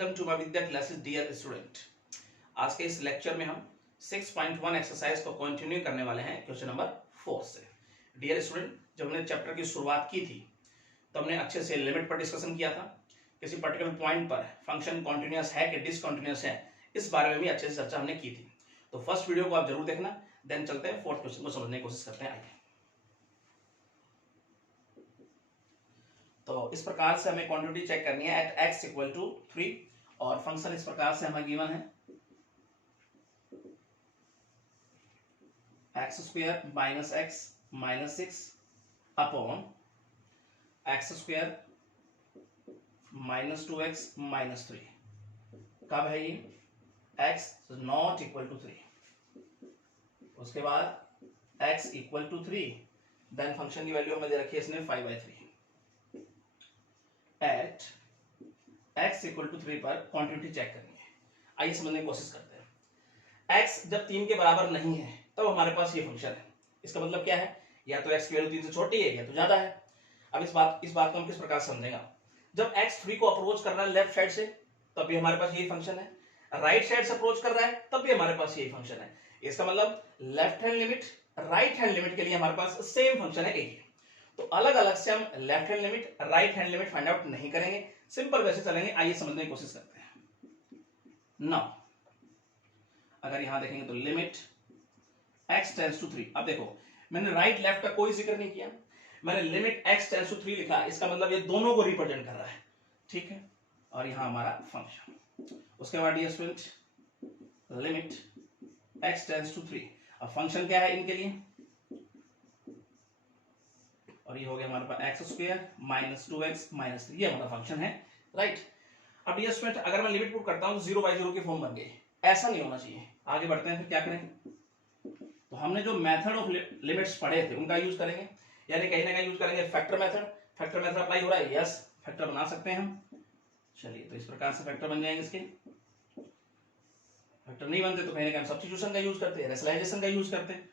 Welcome to my Vidya classes dear student. आज के इस लेक्चर में हम 6.1 एक्सरसाइज को कंटिन्यू करने वाले हैं क्वेश्चन नंबर 4 से। डियर स्टूडेंट, जब हमने चैप्टर की शुरुआत की थी तो हमने अच्छे से लिमिट पर डिस्कशन किया था। किसी पर्टिकुलर पॉइंट पर फंक्शन कॉन्टिन्यूअस है कि डिसकंटिन्यूअस है, इस बारे में भी अच्छे से चर्चा हमने की थी। तो फर्स्ट वीडियो को आप जरूर देखना, देन चलते हैं फोर्थ क्वेश्चन को समझने की कोशिश करते हैं। आइए, तो इस प्रकार से हमें क्वांटिटी चेक करनी है एट x इक्वल टू 3 और फंक्शन इस प्रकार से हमें गिवन है x square minus x minus 6 upon x square minus 2x minus 3। कब है ये? x not equal to 3। उसके बाद x equal to 3, then function की वैल्यू हमें दे रखी है इसने 5/3 एट x इक्वल टू 3 पर क्वांटिटी चेक करनी है। आइए समझने की कोशिश करते हैं। x जब 3 के बराबर नहीं है तब हमारे पास ये फंक्शन है। इसका मतलब क्या है? या तो x की वैल्यू 3 से छोटी है या तो ज्यादा है। अब इस बात को हम किस प्रकार समझेंगे? जब x 3 को अप्रोच कर रहा है लेफ्ट साइड से तब भी हमारे पास यही फंक्शन है, राइट साइड से अप्रोच कर रहा है तब भी हमारे पास यही फंक्शन है। इसका मतलब left hand limit right hand limit के लिए हमारे पास सेम फंक्शन है, एक। तो अलग अलग से हम left hand limit right hand limit find out नहीं करेंगे, सिंपल वैसे चलेंगे। आइए समझने की कोशिश करते हैं। नाउ अगर यहां देखेंगे तो लिमिट x टेंड्स टू 3। अब देखो, मैंने राइट लेफ्ट का कोई जिक्र नहीं किया, मैंने लिमिट x टेंड्स टू 3 लिखा। इसका मतलब ये दोनों को रिप्रेजेंट कर रहा है, ठीक है। और यहां हमारा फंक्शन। उसके बाद dear student, limit x tends to 3। अब फंक्शन क्या है इनके लिए? और ये हो गया हमारे पास X square minus 2x minus 3, ये हमारा फंक्शन है, राइट। अब ये स्टूडेंट अगर मैं लिमिट पुट करता हूं तो 0/0 की फॉर्म बन गई। ऐसा नहीं होना चाहिए। आगे बढ़ते हैं, फिर क्या करें? तो हमने जो मेथड ऑफ लिमिट्स पढ़े थे उनका यूज करेंगे, यानी कहीं ना कहीं यूज करेंगे factor method. Factor method apply हो रहा है? यस, फैक्टर बना सकते हैं हम। चलिए, तो इस प्रकार से फैक्टर बन जाएंगे। इसके फैक्टर नहीं बनते तो कहीं ना कहीं सब्स्टिट्यूशन का यूज करते हैं, रेशनलाइजेशन का यूज करते हैं।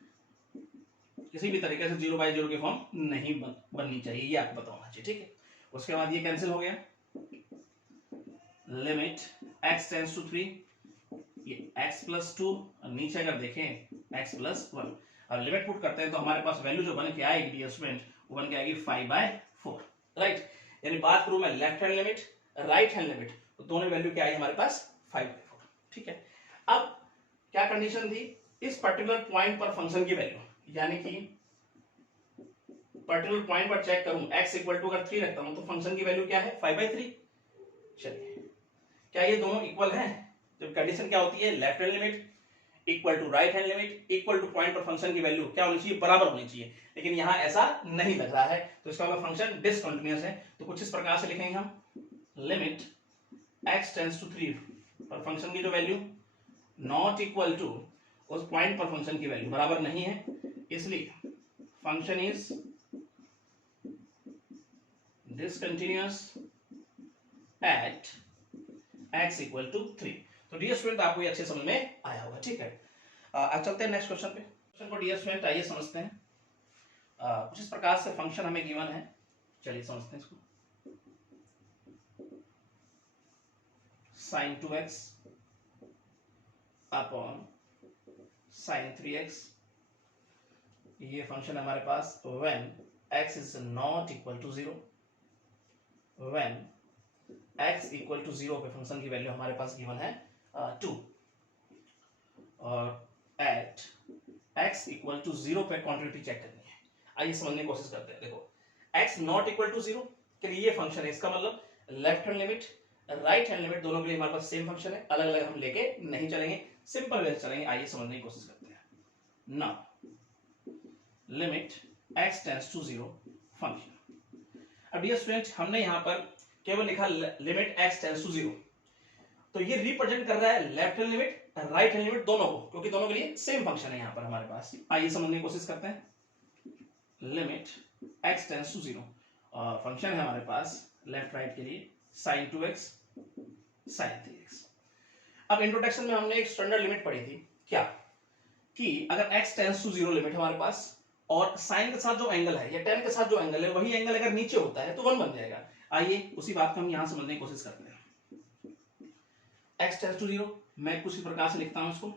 किसी भी तरीके से 0/0 की फॉर्म नहीं बननी चाहिए, ये आपको पता होना चाहिए, ठीक है। उसके बाद ये कैंसिल हो गया। लिमिट x टेंड्स टू 3, ये x प्लस 2, नीचे अगर देखें x प्लस 1। अब लिमिट पुट करते हैं तो हमारे पास वैल्यू जो बन के आएगी डियर स्टूडेंट, वो बन के आएगी 5/4, राइट। यानी बात करूं मैं left hand limit right hand limit, तो दोनों वैल्यू क्या आई हमारे पास? 5/4, ठीक है। अब क्या कंडीशन थी? इस पर्टिकुलर पॉइंट पर फंक्शन की वैल्यू, यानी कि पर्टिकुलर पॉइंट पर चेक करूं x इक्वल टू अगर 3 रखता हूं तो फंक्शन की वैल्यू क्या है? 5/3। चलिए, क्या ये दोनों इक्वल हैं? जब कंडीशन क्या होती है? Left hand limit equal to right hand limit equal to point पर फंक्शन की वैल्यू क्या होनी चाहिए? बराबर होनी चाहिए। लेकिन यहां ऐसा नहीं लग रहा है, तो इसका मतलब फंक्शन डिसकंटिन्यूअस है। तो कुछ इस प्रकार से लिखेंगे हम, लिमिट x टेंड्स टू 3 पर फंक्शन की जो वैल्यू नॉट इक्वल टू उस पॉइंट पर फंक्शन की वैल्यू बराबर नहीं है, इसलिए function is discontinuous at x equal to 3। तो डियर स्टूडेंट आपको ये अच्छे समझ में आया होगा, ठीक है। अब चलते हैं नेक्स्ट क्वेश्चन पे। क्वेश्चन को डियर स्टूडेंट आइए समझते हैं। कुछ इस प्रकार से फंक्शन हमें गिवन है, चलिए समझते हैं इसको। sin 2x upon sin 3x, ये फंक्शन हमारे पास when x is not equal to 0, when x equal to 0 पे फंक्शन की वैल्यू हमारे पास गिवन है 2, और at x equal to 0 पे क्वांटिटी चेक करनी है। आइए समझने की कोशिश करते हैं। देखो, x not equal to 0 के लिए ये फंक्शन है, इसका मतलब left hand limit right hand limit दोनों के लिए हमारे पास सेम फंक्शन है, अलग अलग हम लेके नहीं चलेंगे, सिंपल वे से चलेंगे। आइए समझने की कोशिश करते हैं। Now limit x tends to 0 function. अब डियर स्टूडेंट, हमने यहां पर केवल लिखा लिमिट x टेंड्स टू 0, तो ये रिप्रेजेंट कर रहा है left hand limit right hand limit दोनों को, क्योंकि दोनों के लिए सेम फंक्शन है यहां पर हमारे पास। आइए समझने की कोशिश करते हैं। लिमिट x टेंड्स टू 0 और फंक्शन है हमारे पास लेफ्ट राइट के लिए sin 2x sin 3x। अब इंट्रोडक्शन में हमने एक स्टैंडर्ड लिमिट पढ़ी थी, क्या कि अगर x टेंड्स टू 0 लिमिट हमारे पास और साइन के साथ जो एंगल है या टेन के साथ जो एंगल है वही एंगल अगर नीचे होता है तो 1 बन जाएगा। आइए उसी बात को हम यहां समझने की कोशिश करते हैं। x टेंड्स टू 0, मैं कुछ इस प्रकार से लिखता हूं इसको,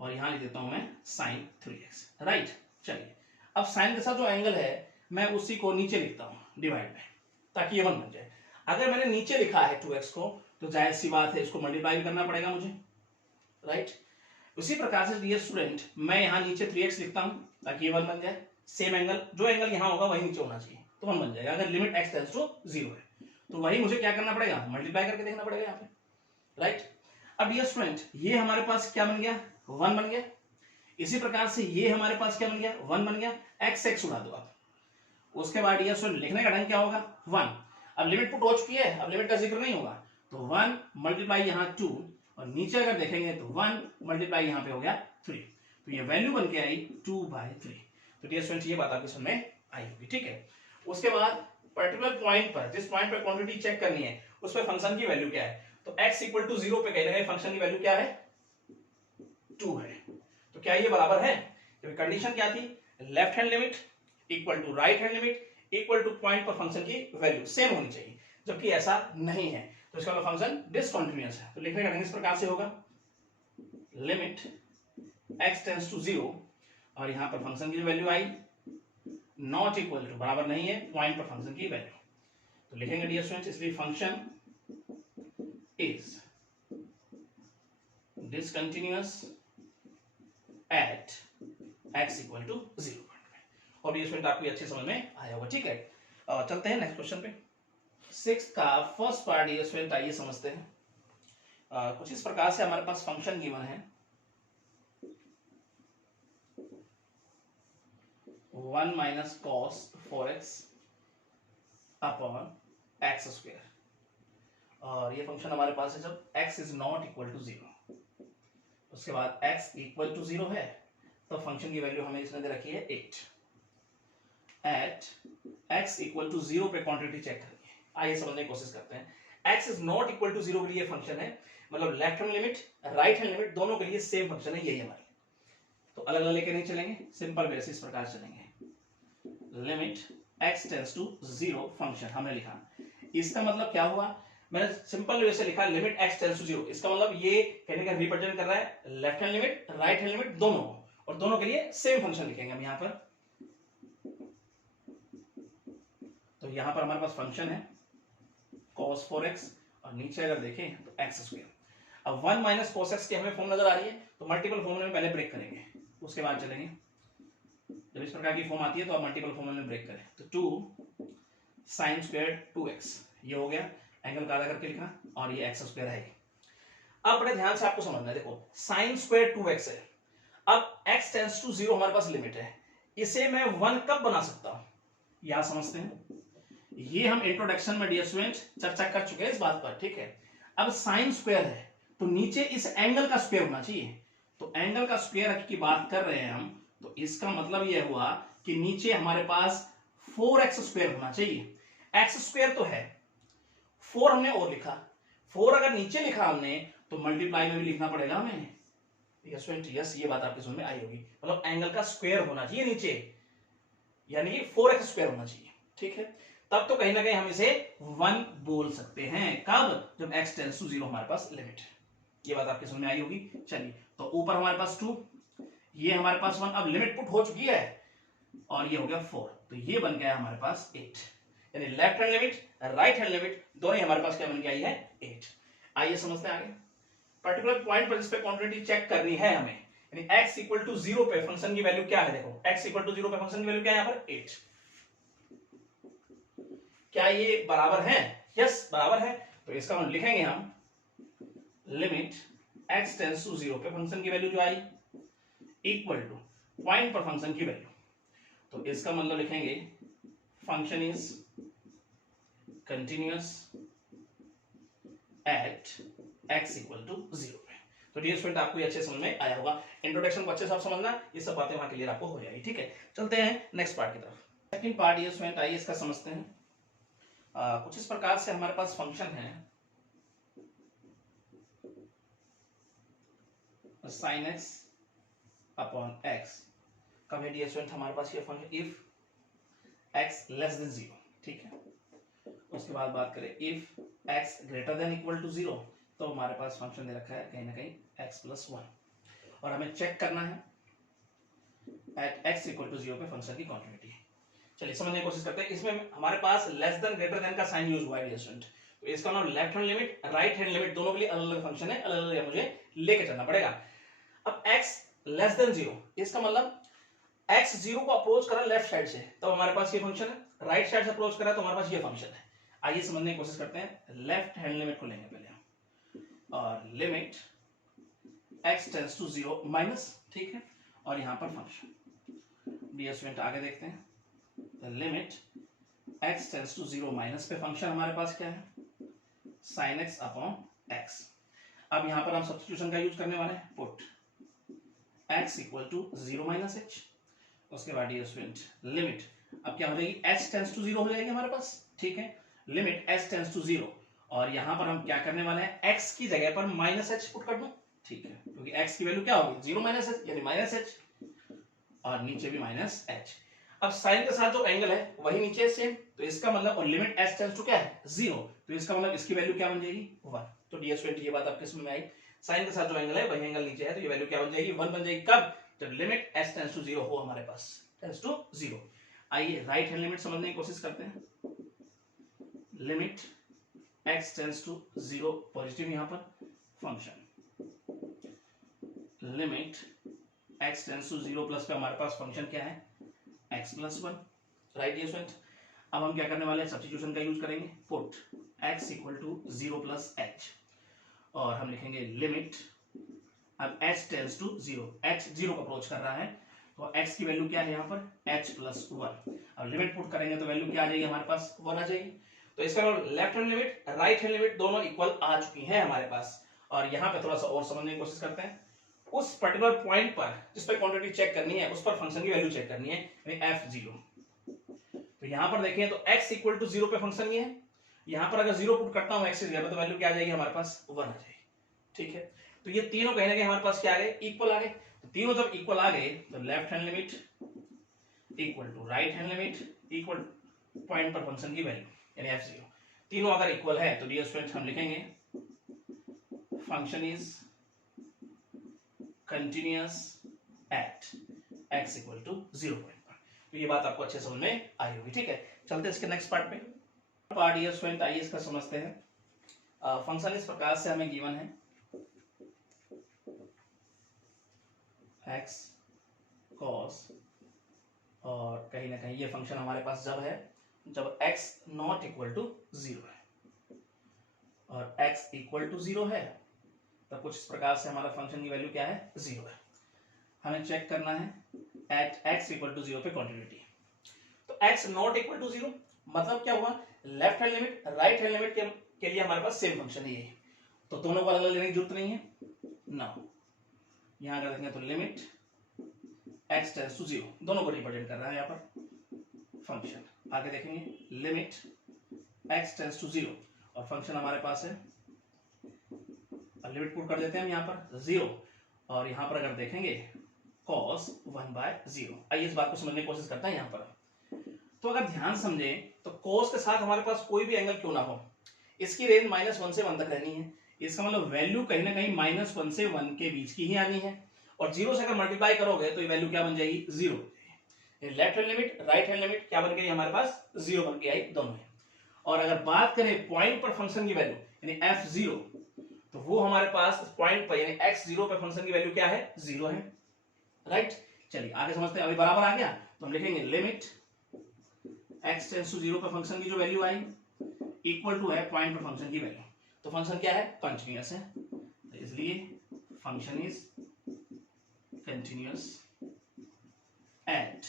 और यहां लिख देता हूं मैं sin 3x, राइट। चलिए अब साइन के साथ जो एंगल है मैं उसी को नीचे लिखता हूं डिवाइड में, ताकि ये 1 बन जाए। अगर मैंने नीचे लिखा है 2x को तो जाहिर सी बात है इसको मल्टीप्लाई भी करना पड़ेगा मुझे, राइट। उसी प्रकार से डियर स्टूडेंट मैं यहाँ नीचे 3x लिखता हूं ताकि ये 1 बन जाए। सेम एंगल, जो एंगल यहाँ होगा वही नीचे होना चाहिए, तो 1 बन जाएगा। अगर लिमिट x टेंड्स टू 0 है तो वही मुझे क्या करना पड़ेगा, मल्टीप्लाई करके देखना पड़ेगा यहाँ पे, राइट। अब डियर स्टूडेंट ये हमारे पास क्या बन गया, 1 बन गया। इसी प्रकार से ये हमारे पास क्या बन गया, 1 बन गया। x उड़ा दो आप, उसके बाद डियर स्टूडेंट लिखने का ढंग क्या होगा, 1। अब लिमिट पुट हो चुकी है, अब लिमिट का जिक्र नहीं होगा, तो 1 मल्टीप्लाई यहाँ 2, और नीचे अगर देखेंगे तो 1 मल्टीप्लाई यहाँ पे हो गया 3, तो ये वैल्यू बन के आई 2/3। तो डियर स्टूडेंट ये बात आपके समझ में आई होगी, ठीक है। उसके बाद पर्टिकुलर पॉइंट पर, जिस पॉइंट पर क्वांटिटी चेक करनी है उस पर फंक्शन की वैल्यू क्या है, तो x इक्वल टू 0 पे कहीं ना कहीं फंक्शन की वैल्यू क्या है, 2 है। तो क्या ये बराबर है, तो कंडीशन क्या थी, left hand limit equal to right hand limit equal to point पर फंक्शन की वैल्यू सेम होनी चाहिए, जबकि ऐसा नहीं है, तो इसका मतलब फंक्शन डिसकंटीन्यूअस है। तो लिखने का ढंग इस प्रकार से होगा, लिमिट x टेंड्स टू 0, और यहां पर फंक्शन की जो वैल्यू आई नॉट इक्वल टू, बराबर नहीं है पॉइंट पर फंक्शन की वैल्यू, तो लिखेंगे डियर स्टूडेंट्स, इसलिए function is discontinuous at x equal to 0। और डियर स्टूडेंट आपको अच्छे समझ में आया होगा, ठीक है। चलते हैं नेक्स्ट क्वेश्चन पे। 6th का फर्स्ट पार्ट डियर स्टूडेंट आइए समझते हैं। कुछ इस प्रकार से हमारे पास फंक्शन गिवन है, 1 minus cos 4x upon x square, और ये फंक्शन हमारे पास है जब x is not equal to 0। उसके बाद x इक्वल टू 0 है तो फंक्शन की वैल्यू हमें इसने दे रखी है 8। एट x इक्वल टू 0 पे क्वांटिटी चेक करेंगे, आइए समझने की कोशिश करते हैं। x is not equal to 0 के लिए फंक्शन है, मतलब left hand limit right hand limit दोनों के लिए सेम फंक्शन है, यही हमारे, तो अलग अलग लेके नहीं चलेंगे, सिंपल वे से इस प्रकार चलेंगे। Limit x tends to 0 function हमने लिखा, इसका मतलब क्या हुआ, मैंने सिंपल वे से लिखा लिमिट x टेंड्स टू 0, इसका मतलब ये कहने का रिप्रेजेंट कर रहा है left hand limit right hand limit दोनों, और दोनों के लिए सेम फंक्शन लिखेंगे हम यहाँ पर। तो यहां पर हमारे पास फंक्शन है cos 4x, और नीचे अगर देखें तो x स्क्वायर। अब 1 माइनस cos x की हमें फॉर्म नजर आ रही है, तो मल्टीपल फॉर्मूले में पहले ब्रेक करेंगे, उसके बाद चलेंगे। जब इस प्रकार की फॉर्म आती है तो आप मल्टीपल फॉर्मूले में ब्रेक करें, तो 2 sin स्क्वायर 2x ये हो गया, एंगल का आधा करके लिखा, और ये x स्क्वायर है। अब बड़े ध्यान से आपको समझना है, देखो sin स्क्वायर 2x है, अब x टेंड्स टू 0 हमारे पास लिमिट है, इसे मैं 1 कब बना सकता हूं, यहां समझते हैं। ये हम इंट्रोडक्शन में डियर स्टूडेंट चर्चा कर चुके हैं इस बात पर, ठीक है। अब साइन स्क्वायर है तो नीचे इस एंगल का स्क्वायर होना चाहिए, तो एंगल का स्क्वायर की बात कर रहे हैं हम, तो इसका मतलब यह हुआ कि नीचे हमारे पास 4x स्क्वायर होना चाहिए। x स्क्वायर तो है, 4 हमने और लिखा, 4 अगर नीचे लिखा हमने तो मल्टीप्लाई में भी लिखना पड़ेगा हमें। यस, ये बात आपकी समझ में आई होगी, मतलब एंगल का स्क्वायर होना चाहिए नीचे, यानी कि 4x स्क्वायर होना चाहिए, ठीक है। तब तो कहीं ना कहीं हम इसे 1 बोल सकते हैं, कब, जब x टेंड्स टू 0 हमारे पास लिमिट है। ये बात आपकी समझ में आई होगी। चलिए, तो ऊपर हमारे पास 2, ये हमारे पास 1, अब लिमिट पुट हो चुकी है, और ये हो गया 4, तो ये बन गया हमारे पास 8, यानी left hand limit right hand limit दोनों ही हमारे पास क्या बन के आई है, 8। आइए समझते हैं आगे। पर्टिकुलर पॉइंट पर जिस पे क्वांटिटी चेक करनी है हमें, यानी x इक्वल टू 0 पे फंक्शन की वैल्यू क्या है, देखो x इक्वल टू 0 पे फंक्शन की वैल्यू क्या है यहाँ पर, 8। क्या ये बराबर है, यस बराबर है, तो इसका हम लिखेंगे हम लिमिट x टेंड्स टू 0 पे फंक्शन की वैल्यू जो आई इक्वल टू पॉइंट पर फंक्शन की वैल्यू, तो इसका मतलब लिखेंगे function is continuous at x equal to 0 पे। तो डियर स्टूडेंट आपको ये अच्छे समझ में आया होगा, इंट्रोडक्शन को अच्छे से आप समझना, ये सब बातें वहां क्लियर आपको हो जाएगी, ठीक है। चलते हैं नेक्स्ट पार्ट की तरफ। सेकंड पार्ट डियर स्टूडेंट आइए इसका समझते हैं। कुछ इस प्रकार से हमारे पास फंक्शन है sin x अपॉन x, कब डियर स्टूडेंट हमारे पास ये function if x less than 0, ठीक है। उसके बाद बात करें if x greater than equal to 0, तो हमारे पास फंक्शन दे रखा है कहीं ना कहीं x प्लस 1, और हमें चेक करना है एट x इक्वल टू 0 पे फंक्शन की कॉन्टिन्यूटी। चलिए समझने की कोशिश करते हैं। इसमें हमारे पास लेस देन ग्रेटर देन का साइन यूज हुआ है डियर स्टूडेंट, तो इसका नाम left hand limit right hand limit दोनों के लिए अलग अलग फंक्शन है, अलग अलग मुझे लेके चलना पड़ेगा। अब x लेस देन 0, इसका मतलब x 0 को अप्रोच कर रहा है लेफ्ट साइड से, तो हमारे पास ये फंक्शन है, राइट साइड से अप्रोच कर रहा है तो हमारे पास ये फंक्शन है। आइए समझने की कोशिश करते हैं। लेफ्ट हैंड लिमिट को लेंगे पहले हम, और limit x tends to 0 minus, ठीक है, और यहां पर फंक्शन। डियर स्टूडेंट आगे देखते हैं, limit x tends to 0 minus पे फंक्शन हमारे पास क्या है, sin x अपॉन x। अब यहां पर हम सब्स्टिट्यूशन का यूज करने वाले हैं, put x equal to 0 minus h। उसके बाद डियर स्टूडेंट लिमिट अब क्या हो जाएगी, h टेंड्स टू 0 हो जाएगी हमारे पास, ठीक है, लिमिट h टेंड्स टू 0, और यहां पर हम क्या करने वाले हैं, x की जगह पर माइनस h पुट कर दूं, ठीक है, क्योंकि x की वैल्यू क्या होगी 0 माइनस h यानी माइनस h, और नीचे भी माइनस h। अब साइन के साथ जो एंगल है वही नीचे है सेम, तो इसका मतलब, और लिमिट h टेंड्स टू क्या है 0, तो इसका मतलब इसकी वैल्यू क्या बन जाएगी 1। तो डियर स्टूडेंट ये बात आपके समझ में आई, साइन के साथ जो एंगल है वही एंगल नीचे है, तो ये वैल्यू क्या बन जाएगी 1 बन जाएगी। कब, जब लिमिट h टेंड्स टू 0 हो हमारे पास, टेंड्स टू 0। आइए राइट हैंड लिमिट समझने की कोशिश करते हैं। Limit x tends to 0 positive, यहां पर function limit x tends to 0 plus पे हमारे पास फंक्शन क्या है x plus 1, right dear student. अब हम क्या करने वाले हैं, सब्स्टिट्यूशन का यूज करेंगे, put x equal to 0 plus h, और हम लिखेंगे लिमिट, अब h टेंड्स टू 0, h 0 को अप्रोच कर रहा है, तो x की वैल्यू क्या है यहाँ पर h प्लस 1। अब लिमिट पुट करेंगे तो वैल्यू क्या आ जाएगी हमारे पास 1 आ जाएगी। तो इसका मतलब left hand limit right hand limit दोनों इक्वल आ चुकी है हमारे पास। और यहाँ पे थोड़ा सा और समझने की कोशिश करते हैं, उस पर्टिकुलर पॉइंट पर जिस पर क्वांटिटी चेक करनी है उस पर फंक्शन की वैल्यू चेक करनी है, यानी f0। तो यहाँ पर देखें तो x इक्वल टू 0 पे फंक्शन ये है, यहाँ पर अगर 0 पुट करता हूँ x की जगह पर तो वैल्यू क्या आ जाएगी हमारे पास 1 आ जाएगी, ठीक है। तो ये तीनों कहीं ना कहीं हमारे पास क्या आ गए, इक्वल आ गए। तो तीनों जब इक्वल आ गए तो left hand limit equal to right hand limit equal point पर फंक्शन की वैल्यू यानी f0, तीनों अगर इक्वल है तो डियर स्टूडेंट हम लिखेंगे function is continuous at x equal to 0 point पर। तो ये बात आपको अच्छे समझ में आई होगी, ठीक है। चलते हैं इसके नेक्स्ट पार्ट पे। पार्ट डियर स्टूडेंट आइए इसका समझते हैं। फंक्शन इस प्रकार से हमें गिवन है, x cos, और कहीं ना कहीं ये फंक्शन हमारे पास जब है जब x नॉट इक्वल टू 0 है, और x इक्वल टू 0 है तब कुछ इस प्रकार से हमारा फंक्शन की वैल्यू क्या है 0 है। हमें चेक करना है एट x इक्वल टू 0 पे कॉन्टिन्यूटी। तो x नॉट इक्वल टू 0 मतलब क्या हुआ, left hand limit right hand limit के लिए हमारे पास सेम फंक्शन है ये, तो दोनों को अलग अलग लेने की जरूरत नहीं है ना। यहां अगर देखें तो लिमिट x टेंड्स टू 0 दोनों को रिप्रेजेंट कर रहा है यहाँ पर फंक्शन। आगे देखेंगे लिमिट x टेंड्स टू 0, और फंक्शन हमारे पास है, लिमिट पुट कर देते हैं हम यहाँ पर 0, और यहाँ पर अगर देखेंगे cos 1/0। आइए इस बात को समझने की कोशिश करते हैं यहाँ पर। तो अगर ध्यान समझे तो cos के साथ हमारे पास कोई भी एंगल क्यों ना हो, इसकी रेंज -1 से 1 तक रहनी है, इसका मतलब वैल्यू कहीं ना कहीं -1 से 1 के बीच की ही आनी है, और 0 से अगर मल्टीप्लाई करोगे तो ये वैल्यू क्या बन जाएगी 0। Left hand limit right hand limit क्या बन गई हमारे पास 0 बन के आई दोनों में। और अगर बात करें पॉइंट पर फंक्शन की वैल्यू यानी f0, तो वो हमारे पास पॉइंट पर यानी x0 पे फंक्शन की वैल्यू क्या है 0 है, राइट। चलिए आगे समझते हैं। अभी बराबर आ गया तो हम लिखेंगे लिमिट x टेंड्स टू 0 पे फंक्शन की जो वैल्यू आई इक्वल टू है पॉइंट पर फंक्शन की वैल्यू। तो फंक्शन क्या है कंटिन्यूअस है, इसलिए function is continuous at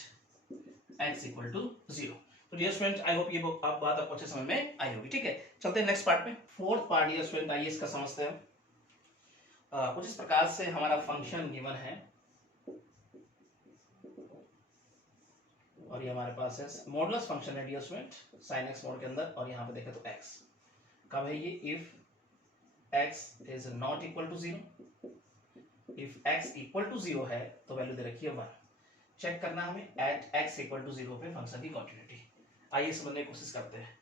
x equal to 0। तो डियर स्टूडेंट आई होप ये बात आपको अच्छे समझ में आई होगी, ठीक है। चलते हैं नेक्स्ट पार्ट में। फोर्थ पार्ट डियर स्टूडेंट आइए इसका समझते हैं। कुछ इस प्रकार से हमारा फंक्शन गिवन है, और ये हमारे पास है मॉडुलस फंक्शन है dear student sin x mod के अंदर, और यहाँ पे देखें तो x कब है ये, if x is not equal to 0, if x equal to 0 है तो वैल्यू दे रखी है 1। चेक करना हमें एट x इक्वल टू 0 पे फंक्शन की कंटिन्यूटी। आइए समझने की कोशिश करते हैं।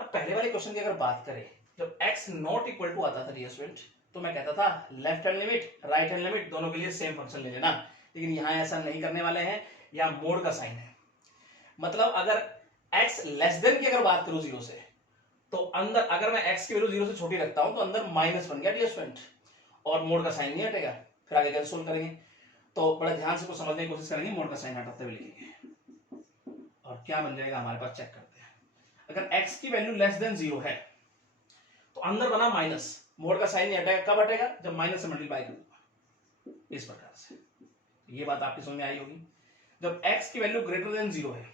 अब पहले वाले क्वेश्चन की अगर बात करें, जब x नॉट इक्वल टू आता था डियर स्टूडेंट, तो मैं कहता था left hand limit right hand limit दोनों के लिए सेम फंक्शन ले लेना, लेकिन यहाँ ऐसा नहीं करने वाले हैं, यहाँ मोड का साइन है। मतलब अगर x लेस देन की अगर बात करूं 0 से, तो अंदर अगर मैं x की वैल्यू 0 से छोटी रखता हूं तो अंदर माइनस बन गया डियर स्टूडेंट, और मोड का साइन नहीं हटेगा। फिर आगे कैसे सोल्व करेंगे, तो बड़ा ध्यान से कुछ समझने की कोशिश करेंगे, मोड का साइन हटाते हुए लिखेंगे और क्या बन जाएगा हमारे पास, चेक करते हैं। अगर x की वैल्यू लेस देन 0 है तो अंदर बना माइनस, मोड का साइन नहीं हटेगा, कब हटेगा, जब माइनस से मल्टीप्लाई करूंगा, इस प्रकार से। ये बात आपकी समझ में आई होगी। जब x की वैल्यू ग्रेटर देन 0 है,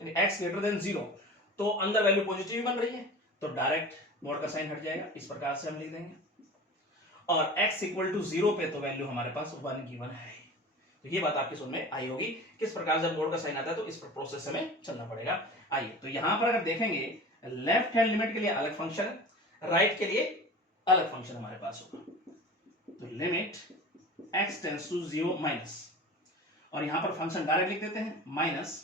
यानी x ग्रेटर देन 0, तो अंदर वैल्यू पॉजिटिव बन रही है, तो डायरेक्ट मोड का साइन हट जाएगा, इस प्रकार से हम लिख देंगे। और x इक्वल टू 0 पे तो वैल्यू हमारे पास 1 गिवन है। तो ये बात आपकी समझ में आई होगी, किस प्रकार जब मोड का साइन आता है तो इस प्रोसेस से हमें चलना पड़ेगा। आइए, तो यहां पर अगर देखेंगे, लेफ्ट हैंड लिमिट के लिए अलग फंक्शन है, राइट के लिए अलग फंक्शन हमारे पास होगा। तो limit x tends to 0 minus, और यहां पर फंक्शन डायरेक्ट लिख देते हैं, minus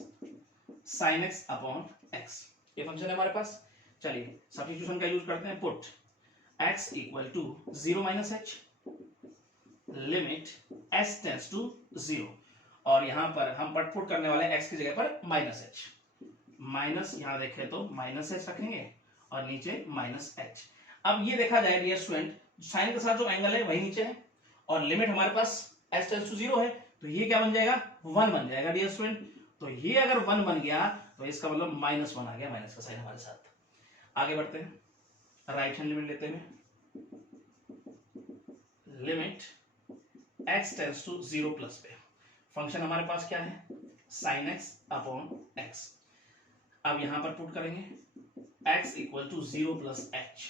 sin x upon x, ये फंक्शन है हमारे पास। चलिए सब्स्टिट्यूशन का यूज करते हैं, put x equal to 0 minus h, limit s tends to 0, और यहां पर हम पुट करने वाले x की जगह पर माइनस h, माइनस यहां देखें तो माइनस h रखेंगे और नीचे माइनस h। अब ये देखा जाए डियर स्टूडेंट, साइन के साथ जो एंगल है वही नीचे है, और लिमिट हमारे पास s टेंड्स टू 0 है, तो ये क्या बन जाएगा, 1 बन जाएगा डियर स्टूडेंट। तो ये अगर 1 बन गया तो इसका मतलब -1 आ गया, माइनस का साइन हमारे साथ। आगे बढ़ते हैं, राइट हैंड लिमिट लेते हैं, limit x tends to 0 plus पे, फंक्शन हमारे पास क्या है, sin x अपॉन x। अब यहां पर पुट करेंगे x equal to 0 plus h,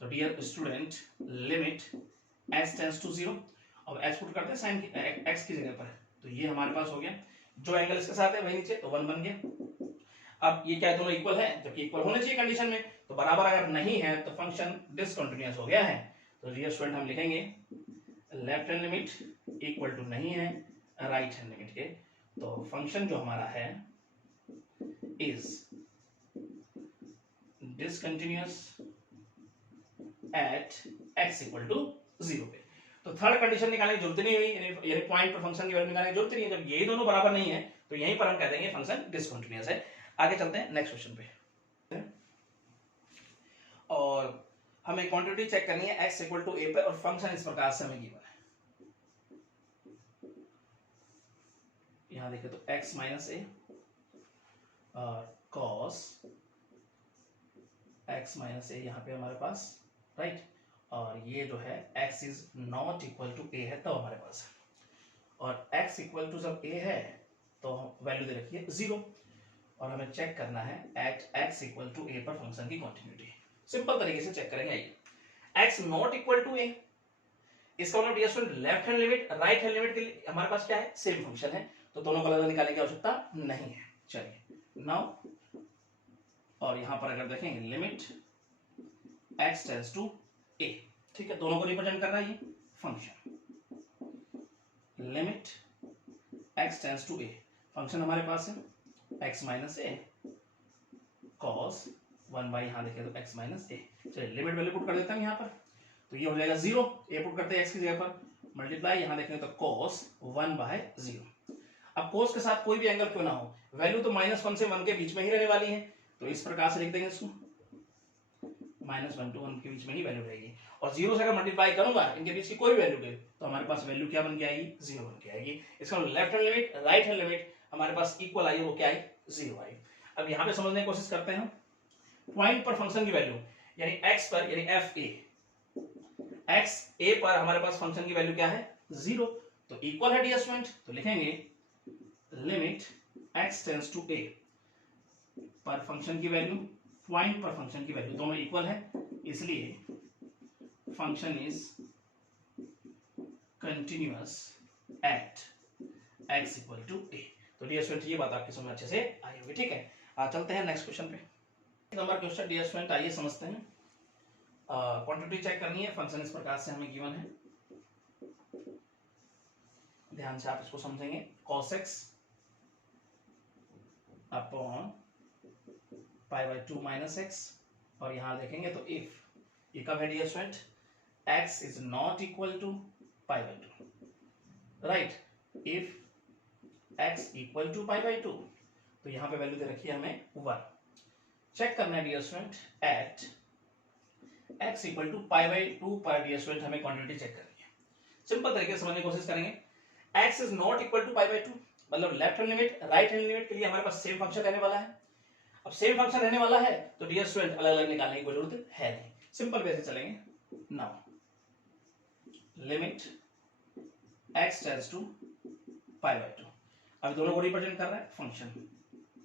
तो dear student limit s tends to 0, अब h पुट करते हैं साइन x की जगह पर, तो ये हमारे पास हो गया, जो एंगल इसके साथ है वही नीचे, तो 1 बन गया। अब ये क्या है, दोनों इक्वल है, जबकि इक्वल होने चाहिए कंडीशन में, तो बराबर अगर नहीं है तो फंक्शन डिसकंटिन्यूअस हो गया है। तो डियर स्टूडेंट हम लिखेंगे left hand limit equal to नहीं है राइट हैंड लिमिट के, तो फंक्शन जो हमारा है is discontinuous at x equal to 0 पे। तो थर्ड कंडीशन निकालने की जरूरत नहीं हुई, यानी पॉइंट पर फंक्शन की वैल्यू निकालने की जरूरत नहीं है। जब ये दोनों बराबर नहीं है तो यहीं पर हम कह देंगे फंक्शन डिसकंटिन्यूअस है। आगे चलते हैं नेक्स्ट क्वेश्चन पे, और हमें क्वांटिटी चेक करनी है x इक्वल टू a पे, और फंक्शन इस प्रकार से हमें गिवन है। यहां देखें तो x minus a cos x minus a यहां पे हमारे पास, राइट, और ये जो है x is not equal to a है, तो हमारे पास है, और x इक्वल टू जब a है तो वैल्यू दे रखी है 0, और हमें चेक करना है at x equal to a पर फंक्शन की कंटिन्यूटी। सिंपल तरीके से चेक करेंगे, आइए, x not equal to a, इसका मतलब dear student left hand limit right hand limit के लिए हमारे पास क्या है, सेम फंक्शन है, तो दोनों को अलग निकालने की आवश्यकता नहीं है। चलिए नाउ, और यहां पर अगर देखेंगे limit x tends to a, ठीक है, दोनों को रिप्रेजेंट कर रहा है ये function, limit x tends to a, function हमारे पास है x minus a cos 1 by, यहां देखें तो x माइनस a। चलिए लिमिट वैल्यू पुट कर देता हूं यहां पर, तो ये हो जाएगा 0, a पुट करते हैं x की जगह पर, मल्टीप्लाई यहां देखेंगे तो cos 1 बाय 0। अब cos के साथ कोई भी एंगल क्यों ना हो, वैल्यू तो -1 से 1 के बीच में ही रहने वाली है, तो इस प्रकार से लिख देंगे इसको, -1 to 1 के बीच में ही वैल्यू रहेगी, और 0 से अगर मल्टीप्लाई करूंगा इनके बीच की कोई वैल्यू के, तो हमारे पास वैल्यू क्या बन के आएगी, 0 बन के आएगी। इसका left hand limit right hand limit हमारे पास इक्वल आई, वो क्या आई, 0 आई। अब यहां पे समझने की कोशिश करते हैं, पॉइंट पर फंक्शन की वैल्यू, यानी x पर, यानी f a, x a पर हमारे पास फंक्शन की वैल्यू क्या है, 0, तो इक्वल है डियर स्टूडेंट, तो लिखेंगे limit x tends to a पर फंक्शन की वैल्यू, पॉइंट पर फंक्शन की वैल्यू दोनों इक्वल है, इसलिए function is continuous at x equal to a। तो डियर स्टूडेंट ये बात आपके समझ अच्छे से आई होगी, ठीक है। चलते हैं नेक्स्ट क्वेश्चन पे, नंबर क्वेश्चन डियर स्टूडेंट, आइए समझते हैं। क्वांटिटी चेक करनी है, फंक्शन इस प्रकार से हमें गिवन है, ध्यान से आप इसको समझेंगे, cos x upon pi by 2 minus x और यहाँ देखेंगे तो इफ, ये कब है dear student, x is not equal to pi by two, right, if x equal to pi by two, तो यहाँ पे वैल्यू दे रखी है हमें 1। चेक करना है dear student at x equal to pi by two पर डियर स्टूडेंट हमें क्वांटिटी चेक करनी है। सिंपल तरीके से समझने की कोशिश करेंगे। x is not equal to pi by two, मतलब left hand limit right hand limit के लिए हमारे पास सेम फंक्शन रहने वाला है। अब सेम फंक्शन रहने वाला है तो डियर स्टूडेंट अलग अलग निकालने की कोई जरूरत है नहीं, सिंपल वे से चलेंगे। Now limit x tends to pi by two, अब दोनों को रिप्रेजेंट कर रहा है फंक्शन,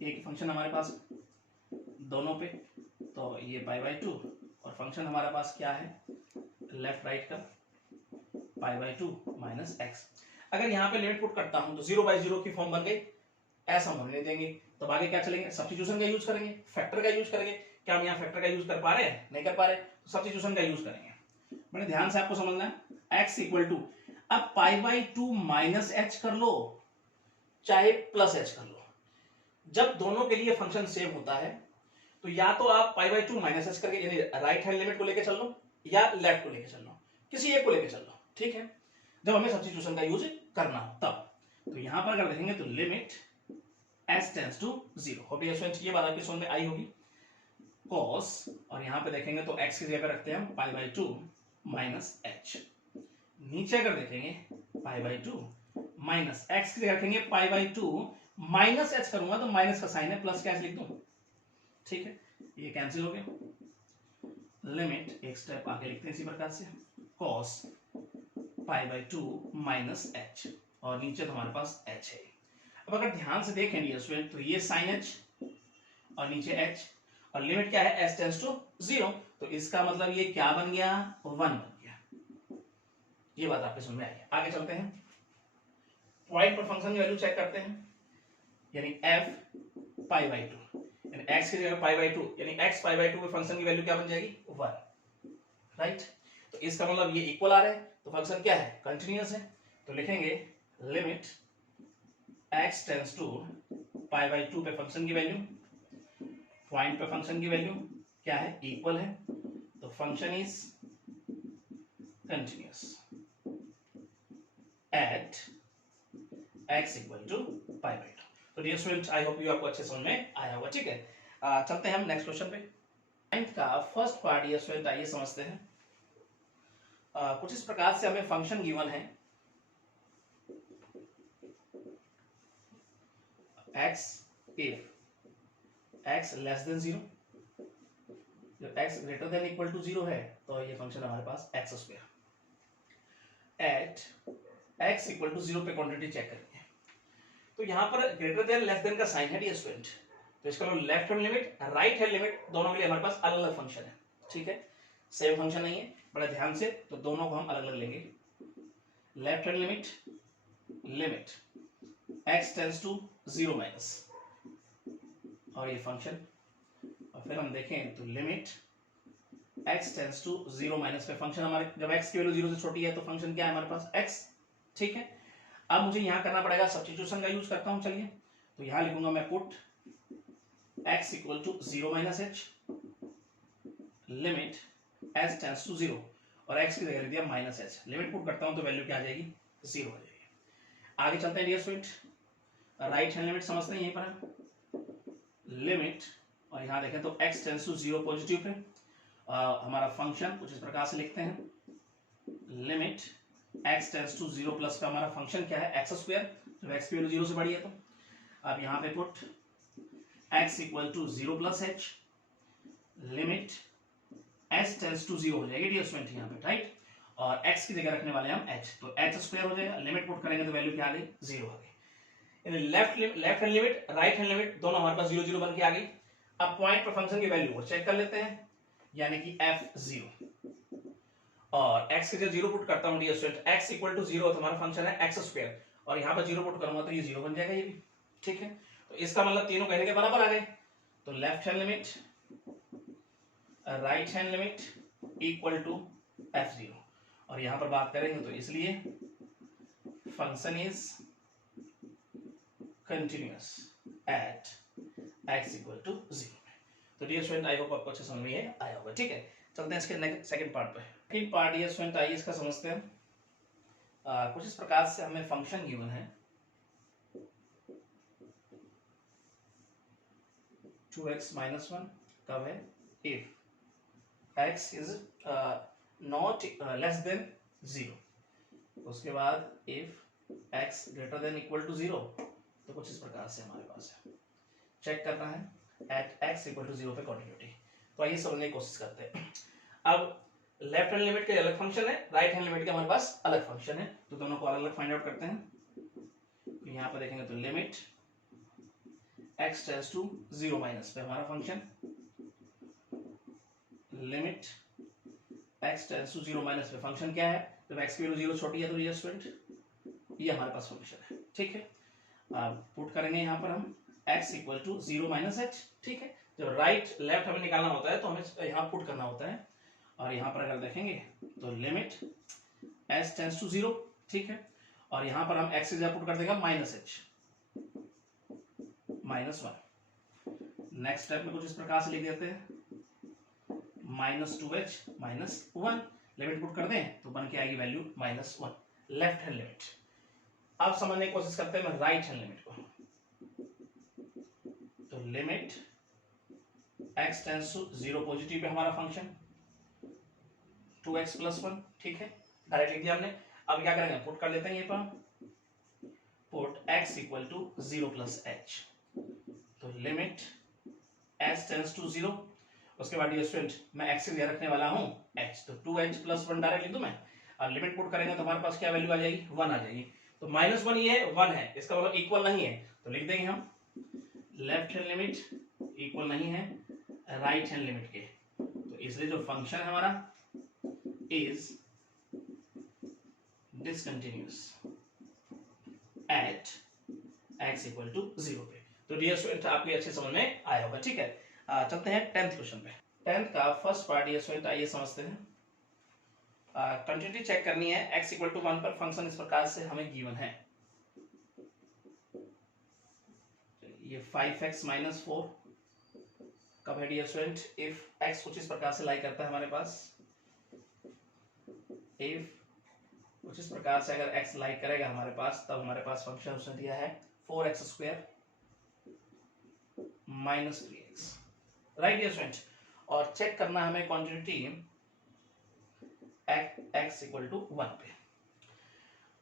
एक फंक्शन हमारे पास दोनों पे, तो ये पाई बाई टू और फंक्शन हमारे पास क्या है लेफ्ट राइट का पाई बाई टू माइनस एक्स। अगर यहाँ पे लिमिट पुट करता हूं तो 0/0 की फॉर्म बन गई, ऐसा होने नहीं देंगे। तो आगे क्या चलेंगे, सब्स्टिट्यूशन का यूज करेंगे, फैक्टर का यूज करेंगे। क्या हम यहाँ फैक्टर का यूज कर पा रहे हैं, नहीं कर पा रहे, तो सब्स्टिट्यूशन का यूज करेंगे। बड़े ध्यान से आपको समझना है, x इक्वल टू, अब पाई बाई टू माइनस एच कर लो चाहे प्लस एच कर लो, जब दोनों के लिए फंक्शन सेम होता है तो या तो आप पाई बाई टू माइनस एच करके यानी राइट हैंड लिमिट को लेके चल लो या लेफ्ट को लेके चल लो, किसी एक को लेके चल लो, ठीक है, जब हमें सब्स्टिट्यूशन का यूज करना हो तब। तो यहां पर अगर देखेंगे तो limit s tends to 0, hope ये बात आपकी समझ में आई होगी। cos, और यहां पे देखेंगे तो x की जगह पे रखते हैं हम पाई बाई टू माइनस एच, नीचे अगर देखेंगे पाई बाई टू माइनस एक्स की जगह रखेंगे पाई बाई टू माइनस एच करूंगा तो माइनस का साइन है, प्लस का एच लिख दूं, ठीक है, ये कैंसिल हो गया। लिमिट एक स्टेप आगे लिखते हैं इसी प्रकार से, cos pi by to minus H, और नीचे तो हमारे पास एच है। अब अगर ध्यान से देखें डियर स्टूडेंट तो ये साइन एच और नीचे एच, और लिमिट क्या है s टेंड्स टू 0, तो इसका मतलब ये क्या बन गया 1 बन गया। ये बात आपके समझ में आई है। आगे चलते हैं, पॉइंट पर फंक्शन की वैल्यू चेक करते हैं, यानी f पाई बाई टू, यानी x की जगह पाई बाई टू, यानी x पाई बाई टू पे फंक्शन की वैल्यू क्या बन जाएगी 1, राइट। तो इसका मतलब ये इक्वल आ रहा है तो फंक्शन क्या है कंटिन्यूअस है, तो लिखेंगे limit x tends to pi by two पे फंक्शन की वैल्यू, पॉइंट पे फंक्शन की वैल्यू क्या है इक्वल है, तो function is continuous at x equal to pi by two. तो dear students I hope you आपको अच्छे समझ में आया होगा, ठीक है। चलते हैं हम नेक्स्ट क्वेश्चन पे। नाइन्थ का फर्स्ट पार्ट डियर स्टूडेंट आइए समझते हैं। कुछ इस प्रकार से हमें फंक्शन गिवन है x if x less than 0, जब x greater than equal to 0 है तो ये फंक्शन हमारे पास x square at x equal to 0 पे क्वांटिटी चेक करनी है। तो यहां पर ग्रेटर देन लेस देन का साइन है डियर स्टूडेंट, तो इसका मतलब left hand limit right hand limit दोनों के लिए हमारे पास अलग अलग फंक्शन है, ठीक है, सेम फंक्शन नहीं है, बड़ा ध्यान से, तो दोनों को हम अलग अलग लेंगे। Left hand limit limit x tends to 0 minus, और ये फंक्शन, और फिर हम देखें तो limit x tends to 0 minus पे फंक्शन हमारे, जब x की वैल्यू 0 से छोटी है तो फंक्शन क्या है हमारे पास x, ठीक है। अब मुझे यहां करना पड़ेगा सब्स्टिट्यूशन का यूज करता हूं, चलिए, तो यहां लिखूंगा मैं put x equal to 0 minus h, limit s tends to 0, और x की जगह लिख दिया माइनस एच, लिमिट पुट करता हूं तो वैल्यू क्या आ जाएगी 0 आ जाएगी। आगे चलते हैं dear student, right hand limit समझते हैं यहीं पर, लिमिट, और यहां देखें तो x टेंड्स टू 0 पॉजिटिव पे, हमारा फंक्शन कुछ इस प्रकार से लिखते हैं, limit x tends to 0 plus का हमारा फंक्शन क्या है x स्क्वायर, जब x की वैल्यू 0 से बड़ी है तो। अब यहां पे put x equal to 0 plus H, limit s tends to 0 हो जाएगी डियर स्टूडेंट यहां पे, राइट, और x की जगह रखने वाले हम h, तो h स्क्वायर हो जाएगा, लिमिट पुट करेंगे तो वैल्यू क्या आ गई 0 आ गई, यानी left hand limit right hand limit दोनों हमारे पास 0 0 बन के आ गई। अब पॉइंट पर फंक्शन की वैल्यू को चेक कर लेते हैं, यानी कि f0, और x की जगह 0 पुट करता हूं dear student, x equal to 0 तो हमारा फंक्शन है x स्क्वायर, और यहां पर 0 पुट करूंगा तो ये 0 बन जाएगा ये भी, ठीक है। तो इसका मतलब तीनों कहने के बराबर आ गए, तो left hand limit right hand limit equal to f0, और यहां पर बात करेंगे तो इसलिए function is continuous at x equal to 0। तो डियर स्टूडेंट आई होप आपको अच्छा समझ में आया होगा। ठीक है, चलते हैं इसके सेकंड पार्ट पे। सेकंड पार्ट डियर स्टूडेंट आइए इसका समझते हैं। कुछ इस प्रकार से हमें फंक्शन गिवन है 2x - 1 कब है, if x is not less than 0। उसके बाद if x greater than equal to 0, तो कुछ इस प्रकार से हमारे पास है। चेक करना है एट x इक्वल टू 0 पे कॉन्टिन्यूटी। तो आइए समझने की कोशिश करते हैं। अब लेफ्ट हैंड लिमिट के अलग फंक्शन है, राइट हैंड लिमिट के हमारे पास अलग फंक्शन है, तो दोनों को अलग अलग फाइंड आउट करते हैं। तो यहाँ पर देखेंगे तो limit x tends to 0 minus पे हमारा function, limit x tends to 0 minus पे फंक्शन क्या है, जब x की वैल्यू 0 छोटी है तो ये स्टूडेंट ये हमारे पास फंक्शन है। ठीक है, अब पुट करेंगे यहाँ पर हम x equal to 0 minus h। ठीक है, जब राइट लेफ्ट हमें निकालना होता है तो हमें यहाँ पुट करना होता है, और यहाँ पर अगर देखेंगे तो लिमिट s टेंड्स टू 0। ठीक है, और यहाँ पर हम x की जगह पुट कर देगा माइनस h -1। नेक्स्ट स्टेप में कुछ इस प्रकार से लिख देते हैं -2h -1। लिमिट पुट कर दें तो बन के आएगी वैल्यू -1, लेफ्ट हैंड लिमिट। अब समझने की कोशिश करते हैं राइट हैंड लिमिट को। तो limit x tends to 0 positive पे हमारा फंक्शन 2x + 1। ठीक है, डायरेक्ट लिख दिया हमने। अब क्या करेंगे, पुट कर लेते हैं ये पर, put x equal to 0 + h। तो लिमिट s टेंड्स टू 0। उसके बाद ये स्टूडेंट मैं x की जगह रखने वाला हूं h, तो 2h + 1 डायरेक्ट लिख दूं मैं, और लिमिट पुट करेंगे तो हमारे पास क्या वैल्यू आ जाएगी, 1 आ जाएगी। तो -1 ये है, 1 है, इसका मतलब इक्वल नहीं है, तो लिख देंगे हम लेफ्ट हैंड लिमिट इक्वल नहीं है राइट हैंड लिमिट के। तो इसलिए जो फंक्शन है हमारा is discontinuous at x equal to 0 पे। तो डियर स्टूडेंट आपको अच्छे समझ में आया होगा। ठीक है, चलते हैं 10th क्वेश्चन पे। 10th का फर्स्ट पार्ट डियर स्टूडेंट आइए समझते हैं। कंटिन्यूटी चेक करनी है, x इक्वल टू 1 पर फंक्शन इस प्रकार से हमें गिवन है, ये 5x - 4 कब है डियर स्टूडेंट, इफ x कुछ इस प्रकार से लाई करता है हमारे पास, इफ कुछ इस प्रकार से अगर x लाई करेगा हमारे पास, तब हमारे पास फंक्शन उसने दिया है 4x² -3x। Right dear student, और चेक करना हमें क्वांटिटी x इक्वल टू 1 पे।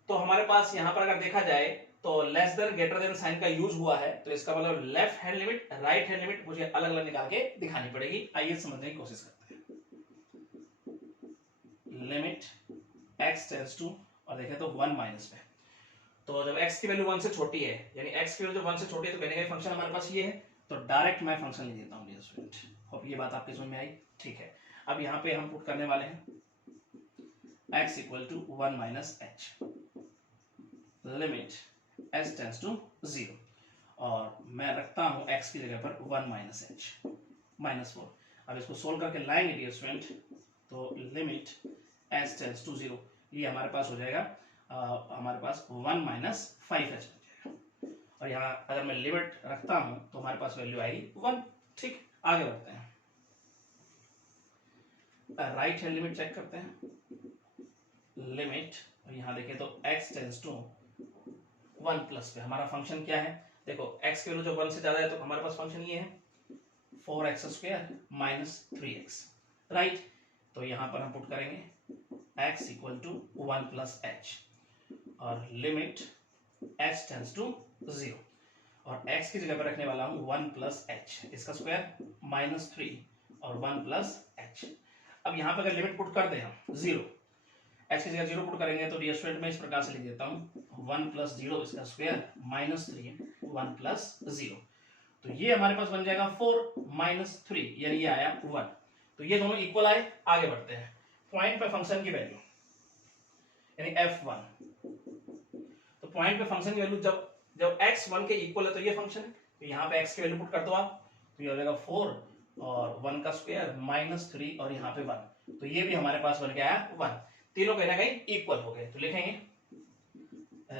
तो हमारे पास यहां पर अगर देखा जाए तो less than greater than sign का यूज हुआ है, तो इसका मतलब left hand limit right hand limit मुझे अलग अलग निकाल के दिखानी पड़ेगी। आइए समझने की कोशिश करते हैं। लिमिट x टेंड्स टू, और देखें तो 1 माइनस पे, तो जब x की वैल्यू 1 से छोटी है, यानी x की वैल्यू जब 1 से छोटी है, तो कहने का फंक्शन हमारे पास ये है, तो डायरेक्ट मैं फंक्शन लिख देता हूं डियर स्टूडेंट। होप ये बात आपके समझ में आई। ठीक है, अब यहाँ पे हम पुट करने वाले हैं x equal to 1 minus h, limit s tends to 0, और मैं रखता हूं x की जगह पर 1 माइनस h -4। अब इसको सोल्व करके लाएंगे डियर स्टूडेंट, तो लिमिट s टेंड्स टू 0, ये हमारे पास हो जाएगा हमारे पास 1 माइनस 5h बन जाएगा, और यहाँ अगर मैं लिमिट रखता हूं तो हमारे पास वैल्यू आएगी 1। ठीक, आगे बढ़ते हैं, राइट हैंड लिमिट चेक करते हैं। लिमिट, और यहाँ देखें तो x टेंड्स टू 1 प्लस पे हमारा फंक्शन क्या है, देखो x की वैल्यू जब 1 से ज्यादा है तो हमारे पास फंक्शन ये है 4x² -3x। राइट, तो यहाँ पर हम पुट करेंगे x equal to 1 plus h, और लिमिट h टेंड्स टू 0, और x की जगह पर रखने वाला हूँ 1 प्लस h, इसका स्क्वायर -3 और 1 प्लस h। अब यहाँ पर अगर लिमिट पुट कर दें हम 0, h की जगह 0 पुट करेंगे, तो डियर स्टूडेंट मैं इस प्रकार से लिख देता हूँ 1 प्लस 0 इसका स्क्वायर -3 1 प्लस 0, तो ये हमारे पास बन जाएगा 4 -3, यानी ये आया 1। तो ये दोनों इक्वल आए। आगे बढ़ते हैं, पॉइंट पे फंक्शन की वैल्यू यानी f1, तो पॉइंट पे फंक्शन की वैल्यू जब x 1 के इक्वल है तो ये फंक्शन है, तो यहाँ पे x की वैल्यू पुट कर दो आप, तो ये हो जाएगा 4 और 1 का स्क्वायर -3 और यहाँ पे 1, तो ये भी हमारे पास बन गया 1। तीनों कहीं ना कहीं इक्वल हो गए, तो लिखेंगे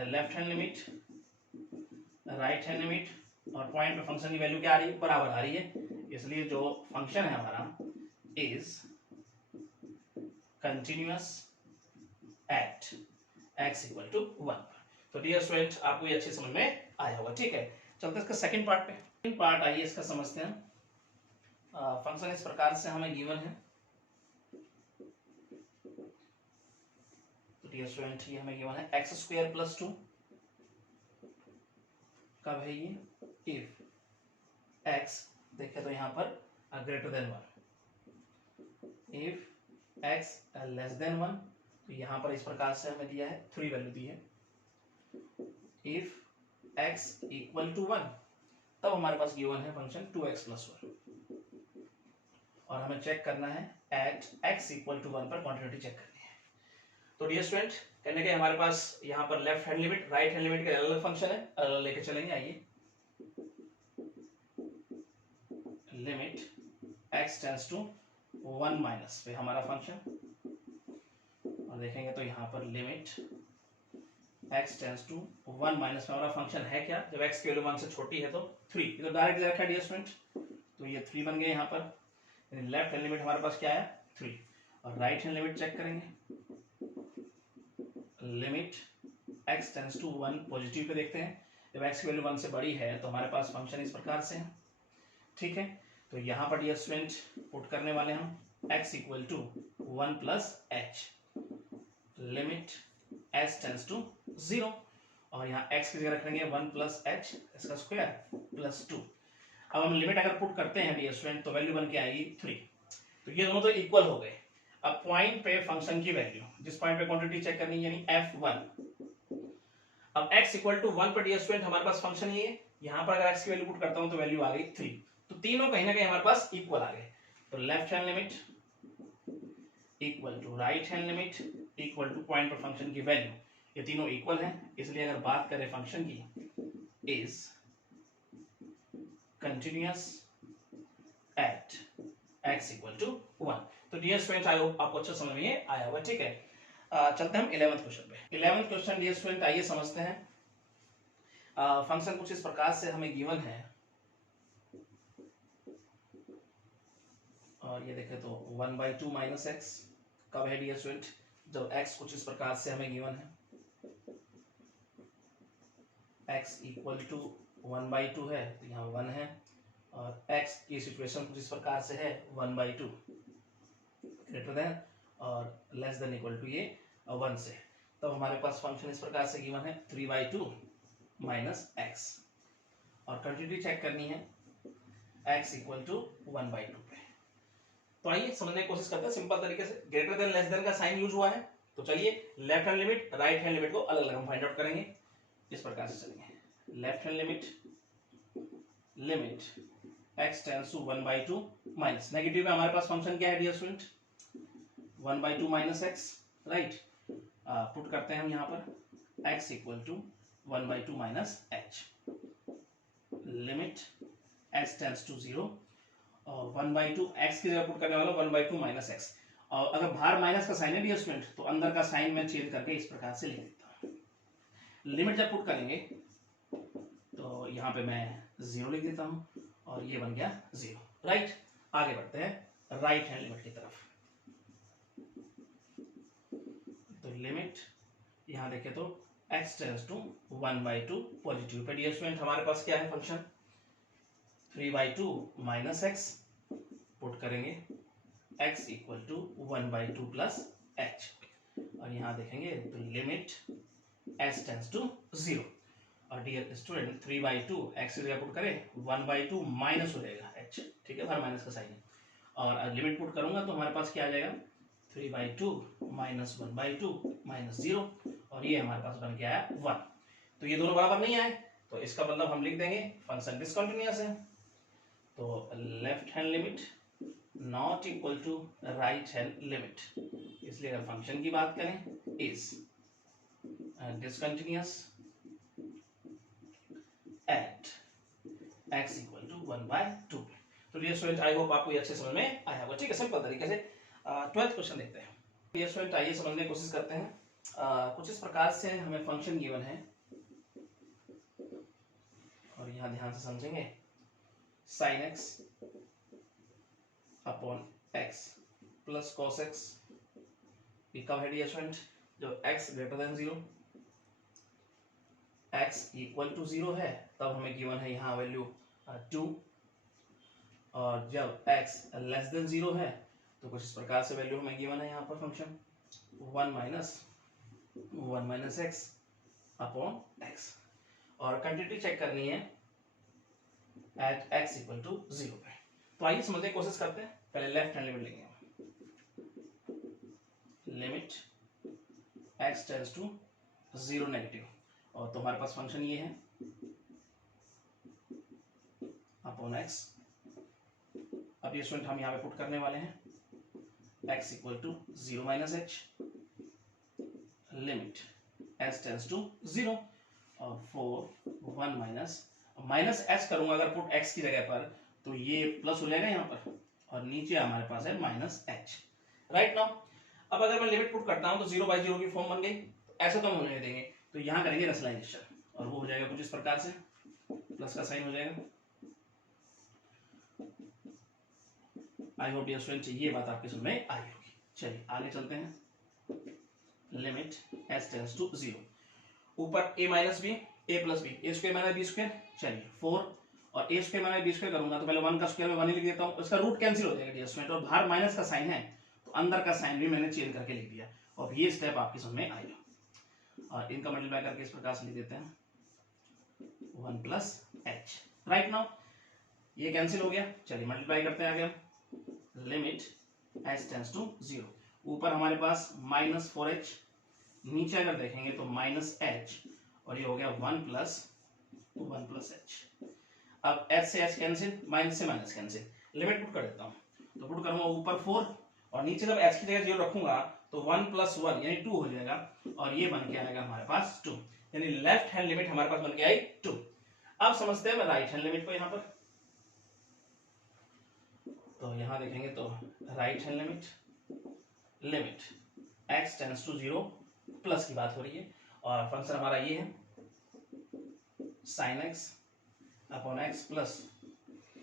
left hand limit right hand limit, और पॉइंट पे फंक्शन की वैल्यू क्या आ रही है, बराबर आ रही है, इसलिए जो फंक्शन है हमारा is continuous at x equal to 1। तो डियर स्टूडेंट आपको ये अच्छी समझ में आया होगा। ठीक है, चलते इसका सेकंड पार्ट पे। सेकंड पार्ट आइए इसका समझते हैं। फंक्शन इस प्रकार से हमें गिवन है। तो डियर स्टूडेंट ये हमें गिवन है एक्स स्क्वायर प्लस 2। कब है ये? इफ x देखे तो यहाँ पर greater then 1। If x less then 1, तो यहाँ पर इस प्रकार से हमें दिया है 3 वैल्यू दी है। इफ x इक्वल टू 1, तब हमारे पास गिवन है फंक्शन 2x प्लस 1, और हमें चेक करना है एट x इक्वल टू 1 पर क्वांटिटी चेक करनी है। तो डियर स्टूडेंट कहने के हमारे पास यहाँ पर left hand limit right hand limit के अलग अलग फंक्शन है, अलग अलग लेके चलेंगे। आइए, limit x tends to 1 minus पे हमारा फंक्शन, और देखेंगे तो यहाँ पर limit x tends to 1 minus पे हमारा फंक्शन है क्या? जब x की वैल्यू 1 से छोटी है तो 3। ये तो डायरेक्ट रखा है डियर स्टूडेंट, तो ये 3 बन गए यहाँ पर। लेफ्ट हैंड लिमिट हमारे पास क्या है? 3। और राइट हैंड लिमिट चेक करेंगे। Limit x tends to 1 positive पे देखते हैं। जब x की वैल्यू 1 से बड़ी है तो हमारे पास फंक्शन इस प्रकार से है। ठीक है, तो यहाँ पर डियर स्टूडेंट पुट करने वाले हम x equal to 1 plus h, limit s tends to 0, और यहाँ x की जगह रखेंगे 1 प्लस h इसका स्क्वायर प्लस 2। अब हम लिमिट अगर पुट करते हैं डियर स्टूडेंट तो वैल्यू बन के आएगी 3। तो ये दोनों तो इक्वल हो गए। अब पॉइंट पे फंक्शन की वैल्यू, जिस पॉइंट पे क्वांटिटी चेक करनी है, यानी f1। अब x इक्वल टू 1 पर डियर स्टूडेंट हमारे पास फंक्शन ये है। यहाँ पर अगर x की वैल्यू पुट करता हूं तो वैल्यू आ गई 3। तो तीनों कहीं ना कहीं हमारे पास इक्वल आ गए। तो left hand limit equal to right hand limit equal to point पर फंक्शन की वैल्यू, ये तीनों इक्वल हैं। इसलिए अगर बात करें फंक्शन की, is continuous at x equal to 1। तो डियर स्टूडेंट आई होप आपको अच्छा समझ में आया होगा। ठीक है, चलते हम 11th क्वेश्चन पे। 11th क्वेश्चन डियर स्टूडेंट आइए समझते हैं। फंक्शन कुछ इस प्रकार से हमें गिवन है, और ये देखें तो 1/2 माइनस एक्स। कब है डियर स्टूडेंट? जब x कुछ इस प्रकार से हमें गिवन है, x इक्वल टू 1/2 है तो यहाँ 1 है, और x की सिचुएशन कुछ इस प्रकार से है 1/2 ग्रेटर देन और लेस देन इक्वल टू ये 1 से, तब हमारे पास फंक्शन इस प्रकार से गिवन है 3/2 माइनस एक्स, और कंटिन्यूटी चेक करनी है x इक्वल टू 1/2 पे। तो आइए समझने की कोशिश करते हैं सिंपल तरीके से। ग्रेटर देन लेस देन का साइन यूज हुआ है, तो चलिए left hand limit right hand limit को अलग अलग हम फाइंड आउट करेंगे। इस प्रकार से चलेंगे। Left hand limit x tends to 1/2 minus, negative में हमारे पास फंक्शन क्या है dear student? 1/2 minus X, right. Put करते हैं हम यहाँ पर x equal to 1/2 minus h, limit x tends to 0, और 1/2 x की जगह पुट करने वाला 1/2 माइनस एक्स। और अगर बाहर माइनस का साइन है डियर स्टूडेंट तो अंदर का साइन मैं चेंज करके इस प्रकार से लिख देता हूँ। लिमिट जब पुट करेंगे तो यहाँ पे मैं 0 लिख देता हूँ, और ये बन गया 0, राइट। आगे बढ़ते हैं राइट हैंड लिमिट की तरफ। तो लिमिट यहाँ देखें तो x टेंड्स टू 1/2 पॉजिटिव पे डियर स्टूडेंट हमारे पास क्या है फंक्शन? 3/2 माइनस एक्स, पुट करेंगे x equal to 1/2 plus h, और यहाँ देखेंगे तो लिमिट s टेंड्स टू 0, और डियर स्टूडेंट 3/2 x की जगह पुट करें 1/2 माइनस हो जाएगा h, ठीक है, बाहर माइनस का साइन है, और लिमिट पुट करूंगा तो हमारे पास क्या आ जाएगा? 3/2 माइनस 1/2 माइनस 0, और ये हमारे पास बन के आया 1। तो ये दोनों बराबर नहीं आए, तो इसका मतलब हम लिख देंगे फंक्शन डिसकंटिन्यूअस है। तो left hand limit not equal to right hand limit, इसलिए अगर फंक्शन की बात करें is discontinuous at x equal to 1/2। तो डियर स्टूडेंट आई होप आपको ये अच्छे समझ में आया होगा। ठीक है, सिंपल तरीके से 12th क्वेश्चन देखते हैं। डियर स्टूडेंट आइए समझने की कोशिश करते हैं। कुछ इस प्रकार से हमें फंक्शन गिवन है, और यहाँ ध्यान से समझेंगे sin x upon x plus cos x। ये कब है डियर स्टूडेंट? जब x greater than 0, x equal to 0 है तब हमें गिवन है यहाँ वैल्यू 2, और जब x लेस देन 0 है तो कुछ इस प्रकार से वैल्यू हमें गिवन है यहाँ पर function 1 minus x upon x। और कंटिन्यूटी चेक करनी है एट x इक्वल टू 0 पे। तो आइए समझने की कोशिश करते हैं। पहले लेफ्ट हैंड लिमिट लेंगे, limit x tends to 0 negative, और तो हमारे पास फंक्शन ये है अपॉन x। अब ये स्टूडेंट हम यहाँ पे पुट करने वाले हैं x equal to 0 minus h, limit x tends to 0, और 4 1 माइनस h करूंगा अगर पुट x की जगह पर तो ये प्लस हो जाएगा यहाँ पर, और नीचे हमारे पास है माइनस h। राइट नाउ अब अगर मैं लिमिट पुट करता हूं तो 0 बाई 0 की फॉर्म बन गई, तो ऐसा तो हम होने देंगे, तो यहाँ करेंगे रेशनलाइजेशन, और वो हो जाएगा कुछ इस प्रकार से, प्लस का साइन हो जाएगा। आई होप डियर स्टूडेंट ये बात आपके समझ में आई होगी। चलिए आगे चलते हैं। लिमिट s टेंड्स टू 0, ऊपर a minus B a plus B, A square minus B square, चलिए 4, और a square minus B square करूंगा तो पहले 1 का स्क्वायर में 1 ही लिख देता हूं, उसका रूट कैंसिल हो जाएगा डियर स्टूडेंट, और बाहर माइनस का साइन है तो अंदर का साइन भी मैंने चेंज करके लिख दिया, और ये स्टेप आपके समझ में आएगा। और इनका मल्टीप्लाई करके इस प्रकार से लिख देते हैं 1 प्लस h। राइट नाउ ये कैंसिल हो गया, चलिए मल्टीप्लाई करते हैं आगे। लिमिट s टेंड्स टू 0, ऊपर हमारे पास माइनस 4h, नीचे अगर देखेंगे तो माइनस h, और ये हो गया 1 प्लस h। अब h से h कैंसिल, माइनस से माइनस कैंसिल, लिमिट पुट कर देता हूं, तो पुट करूंगा ऊपर 4, और नीचे जब h की जगह 0 रखूंगा तो 1 प्लस 1 यानी 2 हो जाएगा, और ये बन के आएगा हमारे पास 2, यानी लेफ्ट हैंड लिमिट हमारे पास बन के आई 2। अब समझते हैं राइट हैंड लिमिट को यहाँ पर, तो यहाँ देखेंगे तो right hand limit x tends to 0, plus की बात हो रही है, और फंक्शन हमारा ये है sin x upon x plus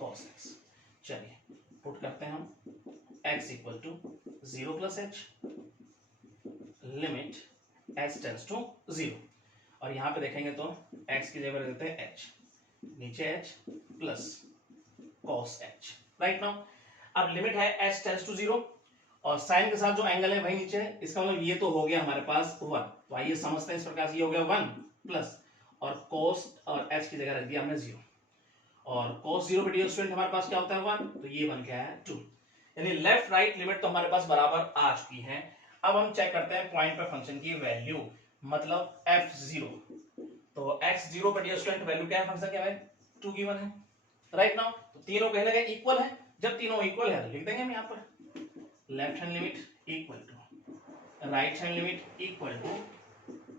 cos x। चलिए पुट करते हैं हम x equal to 0 plus h, limit s tends to 0, और यहाँ पे देखेंगे तो x की जगह देते हैं h, नीचे h plus cos h। Right now अब लिमिट है s टेंड्स टू 0, और साइन के साथ जो एंगल है वही नीचे है, इसका मतलब ये तो हो गया हमारे पास 1, तो आइए समझते हैं इस प्रकार से, ये हो गया 1 प्लस, और cos और h की जगह रख दिया हमने 0, और cos 0 पे डियर स्टूडेंट हमारे पास क्या होता है 1, तो ये बन गया है 2, यानी लेफ्ट राइट लिमिट तो हमारे पास बराबर आ चुकी है। अब हम चेक करते हैं पॉइंट पे फंक्शन की वैल्यू, मतलब f0, तो x0 पे डियर स्टूडेंट वैल्यू क्या है, फंक्शन क्या है 2 गिवन है। राइट नाउ तो तीनों कहने का इक्वल है, जब तीनों इक्वल है लिख देंगे हम यहाँ पर left hand limit equal to right hand limit equal to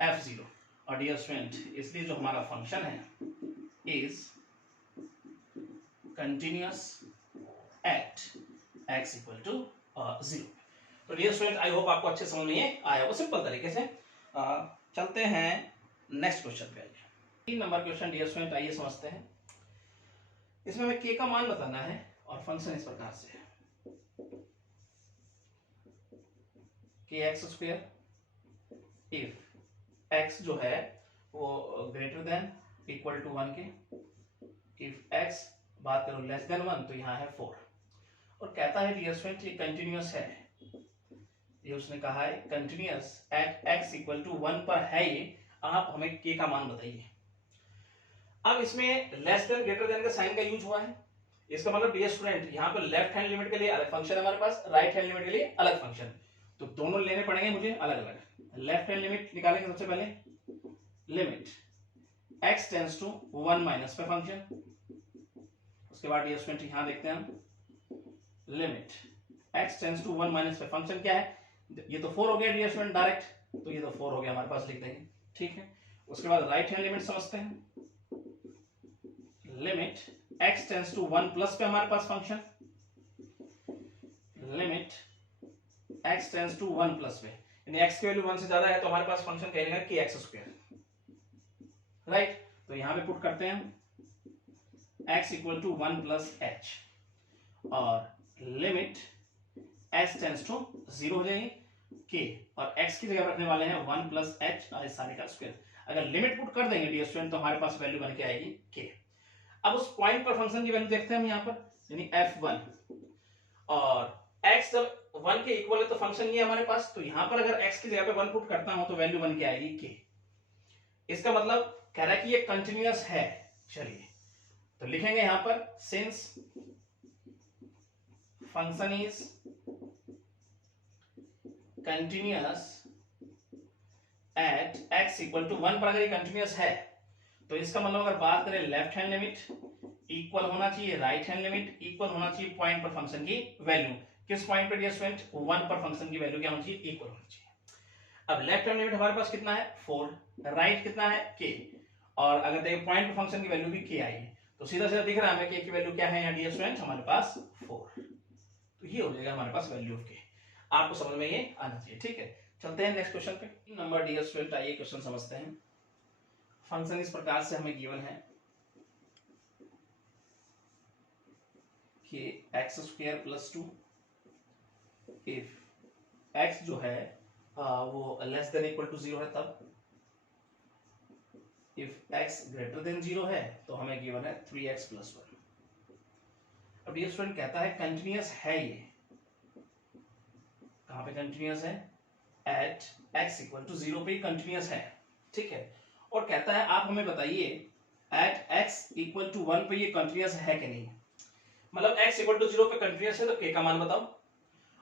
f0, और डियर स्टूडेंट इसलिए जो हमारा फंक्शन है is continuous at x equal to 0। तो डियर स्टूडेंट आई होप आपको अच्छे समझ में आया होगा सिंपल तरीके से। चलते हैं नेक्स्ट क्वेश्चन पे। 3 नंबर क्वेश्चन डियर स्टूडेंट आइए समझते हैं। इसमें हमें k का मान बताना है, और फंक्शन इस प्रकार से है kx स्क्वायर इफ x जो है वो ग्रेटर देन इक्वल टू 1 के, इफ x बात करो लेस देन 1 तो यहाँ है 4, और कहता है डियर स्टूडेंट ये कंटिन्यूअस है, ये उसने कहा है continuous at x equal to 1 पर है ये, आप हमें k का मान बताइए। अब इसमें लेस देन ग्रेटर देन का साइन का यूज हुआ है, इसका मतलब डियर स्टूडेंट यहाँ पर लेफ्ट हैंड लिमिट के लिए अलग फंक्शन है हमारे पास, राइट हैंड लिमिट के लिए अलग फंक्शन, तो दोनों लेने पड़ेंगे मुझे अलग अलग। लेफ्ट हैंड लिमिट निकालेंगे सबसे पहले, limit x tends to 1 minus पे फंक्शन, उसके बाद डियर स्टूडेंट यहाँ देखते हैं हम limit x tends to 1 minus पे फंक्शन क्या है, ये तो 4 हो गया डियर स्टूडेंट डायरेक्ट, तो ये तो 4 हो गया हमारे पास लिख देंगे, ठीक है। उसके बाद राइट हैंड लिमिट समझते हैं, limit x tends to 1 plus पे हमारे पास function, limit x tends to 1 plus पे, यानी x की वैल्यू 1 से ज्यादा है तो हमारे पास फंक्शन कहेगा kx स्क्वायर। राइट, तो यहां पे पुट करते हैं x equal to 1 plus h, और लिमिट x टेंस टू 0 हो जाएगी k, और x की जगह रखने वाले हैं 1 प्लस एच सारे का स्क्वायर। अगर लिमिट पुट कर देंगे डियर स्टूडेंट तो हमारे पास वैल्यू बन के आएगी k। अब उस पॉइंट पर फंक्शन की वैल्यू देखते हैं हम यहाँ पर, यानी f1, और x जब 1 के इक्वल है तो फंक्शन ये हमारे पास, तो यहाँ पर अगर x की जगह पे 1 पुट करता हूं तो वैल्यू बन के आएगी k। इसका मतलब कह रहा है कि ये कंटिन्यूअस है। चलिए तो लिखेंगे यहां पर since function is continuous at x equal to 1 पर अगर ये कंटिन्यूअस है तो इसका मतलब अगर बात करें लेफ्ट हैंड लिमिट इक्वल होना चाहिए राइट हैंड लिमिट इक्वल होना चाहिए पॉइंट पर फंक्शन की वैल्यू। किस पॉइंट पर डियर स्टूडेंट? 1 पर फंक्शन की वैल्यू क्या होनी चाहिए? इक्वल होनी चाहिए। अब लेफ्ट हैंड लिमिट हमारे पास कितना है? 4, राइट कितना है? k, और अगर देखिए पॉइंट पर फंक्शन की वैल्यू भी k आई है तो सीधा सीधा दिख रहा है हमें k की वैल्यू क्या है यहाँ डियर स्टूडेंट? हमारे पास 4। तो ये हो जाएगा हमारे पास वैल्यू ऑफ k। आपको समझ में ये आना चाहिए, ठीक है। चलते हैं नेक्स्ट क्वेश्चन पे। नंबर डियर स्टूडेंट, आइए क्वेश्चन समझते हैं। फंक्शन इस प्रकार से हमें गिवन है कि x² प्लस 2 इफ x जो है वो लेस देन इक्वल टू 0 है, तब इफ x ग्रेटर देन 0 है तो हमें गिवन है 3x प्लस 1। अब डियर स्टूडेंट कहता है कंटिन्यूअस है, ये कहां पे कंटिन्यूअस है? एट x इक्वल टू 0 पे कंटिन्यूअस है, ठीक है। और कहता है आप हमें बताइए एट x इक्वल टू 1 पे ये कंटिन्यूअस है कि नहीं। मतलब x इक्वल टू 0 पे कंटिन्यूअस है तो k का मान बताओ,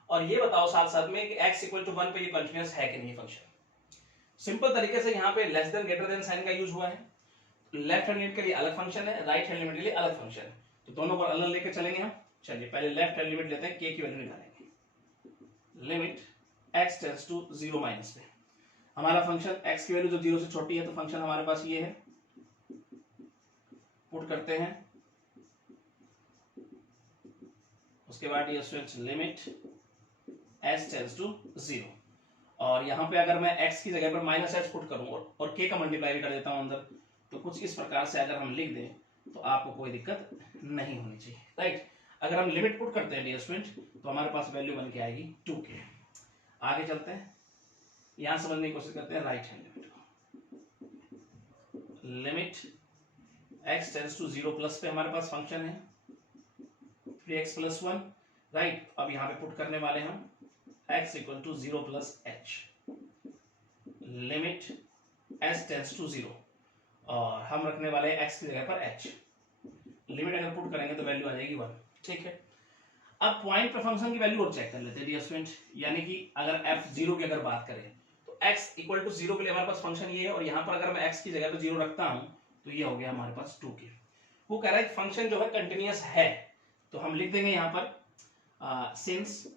और ये बताओ साथ साथ में कि x इक्वल टू 1 पे ये कंटिन्यूअस है कि नहीं फंक्शन। सिंपल तरीके से यहाँ पे less than greater than sign का यूज हुआ है। लेफ्ट हैंड लिमिट के लिए अलग फंक्शन है, राइट हैंड लिमिट के लिए अलग फंक्शन है, तो दोनों को अलग लेके चलेंगे हम। चलिए पहले लेफ्ट हैंड लिमिट लेते हैं, k की वैल्यू निकालेंगे। Limit x tends to 0 minus पे हमारा फंक्शन x की वैल्यू जो 0 से छोटी है तो फंक्शन हमारे पास ये है, पुट करते हैं। उसके बाद ये students limit s tends to 0, और यहाँ पे अगर मैं x की जगह पर माइनस एच पुट करूँ और k का मल्टीप्लाई भी कर देता हूँ अंदर, तो कुछ इस प्रकार से अगर हम लिख दें तो आपको कोई दिक्कत नहीं होनी चाहिए, राइट। अगर हम लिमिट पुट करते हैं डियर स्टूडेंट तो हमारे पास वैल्यू बन के आएगी 2k। आगे चलते हैं, यहां समझने की कोशिश करते हैं राइट हैंड लिमिट को। Limit x tends to 0 plus पे हमारे पास फंक्शन है 3x प्लस 1, राइट। अब यहाँ पे पुट करने वाले हम x equal to 0 plus H. Limit s tends to 0 और हम रखने वाले हैं x की जगह पर h। लिमिट अगर पुट करेंगे तो वैल्यू आ जाएगी 1, ठीक है। अब पॉइंट पर फंक्शन की वैल्यू और चेक कर लेते हैं डियर स्टूडेंट, यानी कि अगर f0 की अगर बात करें तो x इक्वल टू 0 के लिए हमारे पास फंक्शन ये है, और यहाँ पर अगर मैं x की जगह पर 0 रखता हूँ तो ये हो गया हमारे पास 2k। वो कह रहा है फंक्शन जो है कंटिन्यूअस है, तो हम लिख देंगे यहाँ पर since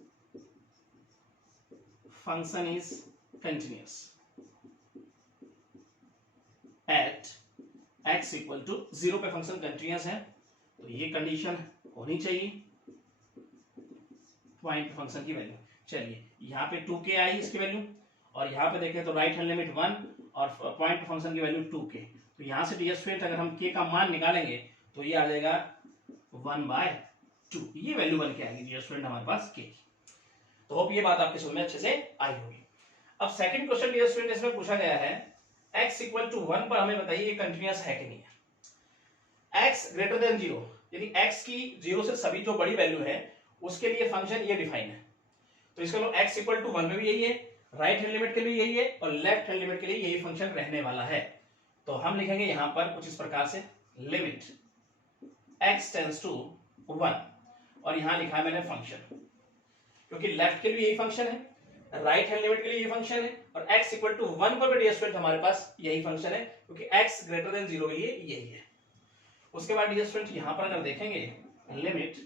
function is continuous at x equal to 0 पे फंक्शन कंटिन्यूअस है, तो ये कंडीशन होनी चाहिए पॉइंट फंक्शन की वैल्यू। चलिए यहाँ पे 2k आई इसकी वैल्यू, और यहाँ पे देखें तो राइट हैंड लिमिट 1 और पॉइंट फंक्शन की वैल्यू 2k। तो यहाँ से डियर स्टूडेंट अगर हम k का मान निकालेंगे तो ये आ जाएगा 1/2, ये वैल्यू बन के आएगी डियर स्टूडेंट हमारे पास k की। तो होप ये बात आपके समझ में अच्छे से आई होगी। अब सेकंड क्वेश्चन डियर स्टूडेंट इसमें पूछा गया है x इक्वल टू 1 पर हमें बताइए ये कंटिन्यूअस है कि नहीं है। x ग्रेटर देन 0, यानी x की 0 से सभी जो बड़ी वैल्यू है उसके लिए फंक्शन ये डिफाइन है, तो इसका मतलब x इक्वल टू 1 में भी यही है, राइट हैंड लिमिट के लिए यही है, और लेफ्ट हैंड लिमिट के लिए यही फंक्शन रहने वाला है। तो हम लिखेंगे यहां पर कुछ इस प्रकार से लिमिट x टेंड्स टू 1, और यहां लिखा है मैंने फंक्शन, क्योंकि लेफ्ट के लिए यही फंक्शन है, राइट हैंड लिमिट के लिए ये फंक्शन है, और x इक्वल टू 1 पर डियर स्टूडेंट हमारे पास यही फंक्शन है, क्योंकि x ग्रेटर देन 0 के लिए यही है। उसके बाद डियर स्टूडेंट यहां पर अगर देखेंगे लिमिट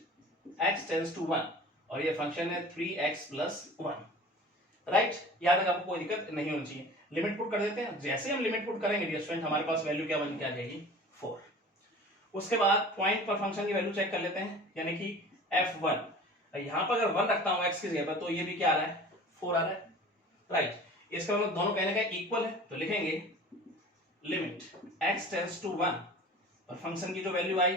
x टेंड्स टू 1, और ये फंक्शन है 3x प्लस 1, राइट। याद रखिए आपको कोई दिक्कत नहीं होनी चाहिए। लिमिट पुट कर देते हैं, जैसे हम लिमिट पुट करेंगे डियर स्टूडेंट हमारे पास वैल्यू क्या बन के आ जाएगी 4। उसके बाद पॉइंट पर फंक्शन की वैल्यू चेक कर लेते हैं, यानी कि f1, यहां पर अगर 1 रखता हूं x की जगह पर तो ये भी क्या आ रहा है 4 आ रहा है, राइट। इसका मतलब दोनों कहने का इक्वल है, तो लिखेंगे लिमिट x टेंड्स टू 1 और फंक्शन की जो वैल्यू आई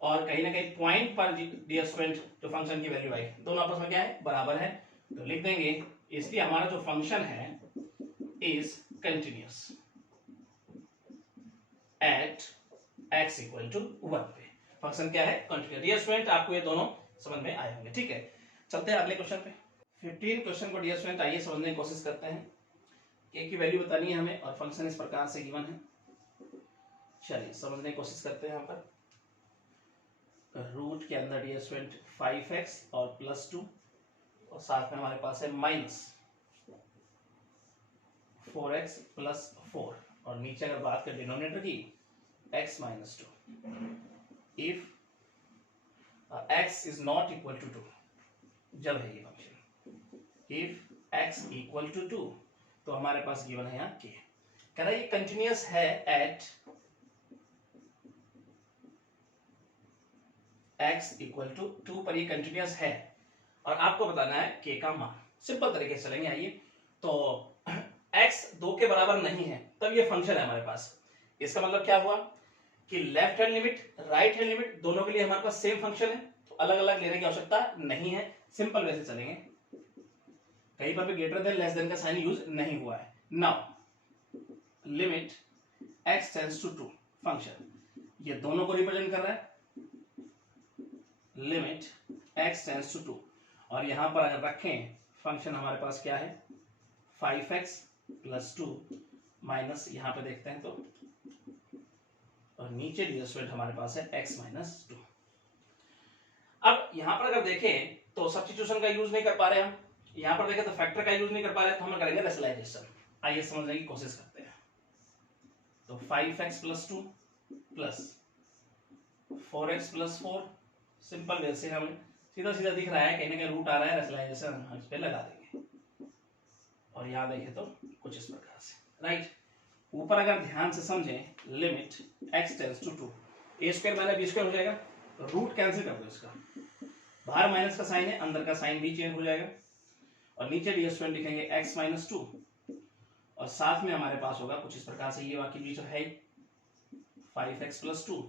और कहीं ना कहीं पॉइंट पर डियर स्टूडेंट जो फंक्शन की वैल्यू आई, दोनों आपस में क्या है, बराबर है, तो लिख देंगे इसलिए हमारा जो फंक्शन है is continuous at x equal to 1 पे। फंक्शन क्या है, कंटिन्यूअस। डियर स्टूडेंट आपको ये दोनों समझ में आए होंगे, ठीक है। चलते हैं अगले क्वेश्चन पे। 15 क्वेश्चन को डियर स्टूडेंट आइए समझने की कोशिश करते हैं। k की वैल्यू बतानी है हमें और फंक्शन इस प्रकार से गिवन है। चलिए समझने की कोशिश करते हैं। यहाँ पर रूट के अंदर डियर स्टूडेंट 5x और +2 और साथ में हमारे पास है -4x + 4 और नीचे अगर बात करें डिनोमिनेटर की x - 2। If x is not equal to 2, जब है ये function if x equal to 2 तो हमारे पास गिवन है यहाँ k। कह रहा है ये कंटिन्यूअस है एट x इक्वल टू 2 पर, ये कंटिन्यूअस है और आपको बताना है k का मान। सिंपल तरीके से चलेंगे। आइए, तो x 2 के बराबर नहीं है तब ये फंक्शन है हमारे पास। इसका मतलब क्या हुआ कि left hand limit right hand limit दोनों के लिए हमारे पास सेम फंक्शन है, तो अलग अलग लेने की आवश्यकता नहीं है। सिंपल वैसे चलेंगे, कहीं पर भी ग्रेटर देन लेस देन का साइन यूज नहीं हुआ है। Now limit x tends to 2 function ये दोनों को रिप्रेजेंट कर रहा है, लिमिट x टेंड्स टू 2 और यहां पर अगर रखें फंक्शन हमारे पास क्या है 5x + 2 माइनस यहां पे देखते हैं तो, और नीचे डियर स्टूडेंट हमारे पास है x - 2। अब यहां पर अगर देखें तो सब्स्टिट्यूशन का यूज नहीं कर पा रहे हम, यहां पर देखें तो फैक्टर का यूज नहीं कर पा रहे, तो हम करेंगे रेशनलाइजेशन। आइए समझने की कोशिश करते हैं। तो 5x + 2 + 4x + 4 सिंपल वैसे हम सीधा सीधा दिख रहा है, कहीं ना कहीं रूट आ रहा है, रेशनलाइजेशन हम इस पे लगा देंगे और यहां देखें तो कुछ इस प्रकार से, राइट। ऊपर अगर ध्यान से समझें limit x tends to 2 a² - b² हो जाएगा, रूट कैंसिल कर दो इसका, बाहर माइनस का साइन है, अंदर का साइन भी चेंज हो जाएगा और नीचे डी स्क्वायर लिखेंगे x - 2 और साथ में हमारे पास होगा कुछ इस प्रकार से, ये वाक्य भी जो है 5x + 2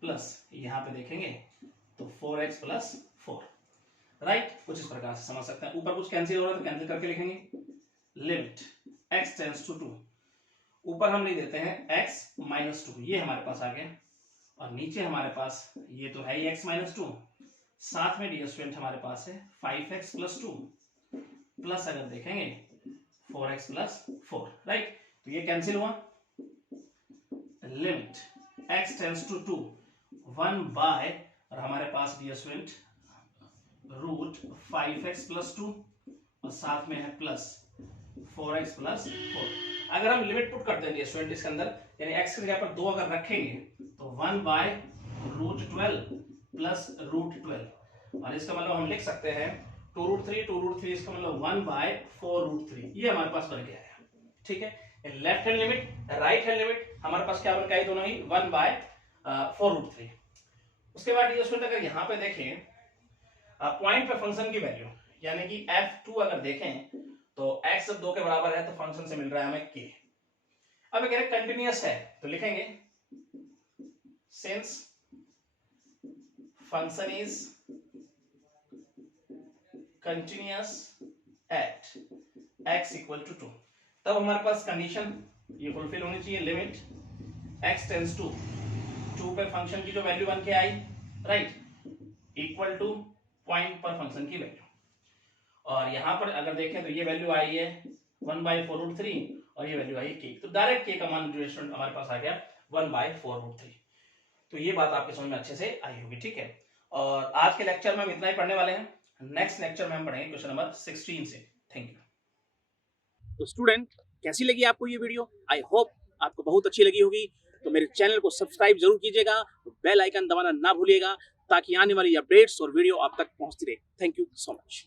प्लस यहाँ पे देखेंगे तो 4x + 4, राइट। कुछ इस प्रकार से समझ सकते हैं। ऊपर कुछ कैंसिल हो रहा है तो कैंसिल करके लिखेंगे लिमिट x टेंड्स टू 2, ऊपर हम लिख देते हैं x - 2, ये हमारे पास आ गया और नीचे हमारे पास ये तो है ही x - 2, साथ में डियर स्टूडेंट हमारे पास है 5x + 2 प्लस अगर देखेंगे 4x + 4, राइट। तो ये कैंसिल हुआ, limit x tends to 2 1 by और हमारे पास डियर स्टूडेंट रूट 5x + 2 और साथ में है प्लस 4x + 4। अगर हम लिमिट पुट करते हैं स्टूडेंट इसके अंदर, यानी x की जगह पर 2 अगर रखेंगे तो 1 बाय √12 प्लस √12 और इसका मतलब हम लिख सकते हैं 2√3 इसका मतलब 1 बाय 4√3, ये हमारे पास बन गया है, ठीक है। Left hand limit right hand limit हमारे पास क्या बन गया, दोनों ही 1 बाय 4√3। उसके बाद ये स्टूडेंट अगर यहाँ पे देखें पॉइंट पे फंक्शन की वैल्यू यानी कि f2 अगर देखें तो x जब 2 के बराबर है तो फंक्शन से मिल रहा है हमें k। अब कह रहे कंटिन्यूअस है तो लिखेंगे since function is continuous at x = 2, तब हमारे पास कंडीशन ये फुलफिल होनी चाहिए, लिमिट x टेंड्स टू 2 पे फंक्शन की जो वैल्यू बन के आई, राइट, इक्वल टू पॉइंट पर फंक्शन की वैल्यू। और यहां पर अगर देखें तो ये वैल्यू आई है 1 बाय 4√3 और ये वैल्यू आई k, तो डायरेक्ट k का मान जो स्टूडेंट हमारे पास आ गया 1 बाय 4√3। तो ये बात आपके समझ में अच्छे से आई होगी, ठीक है। और आज के लेक्चर में हम इतना ही पढ़ने वाले हैं, नेक्स्ट लेक्चर में हम पढ़ेंगे क्वेश्चन नंबर 16 से। Thank you. तो स्टूडेंट कैसी लगी आपको ये वीडियो? आई होप आपको बहुत अच्छी लगी होगी। तो मेरे चैनल को सब्सक्राइब जरूर कीजिएगा, बेल आइकन दबाना ना भूलिएगा ताकि आने वाली अपडेट्स और वीडियो आप तक पहुंचती रहे। Thank you so much.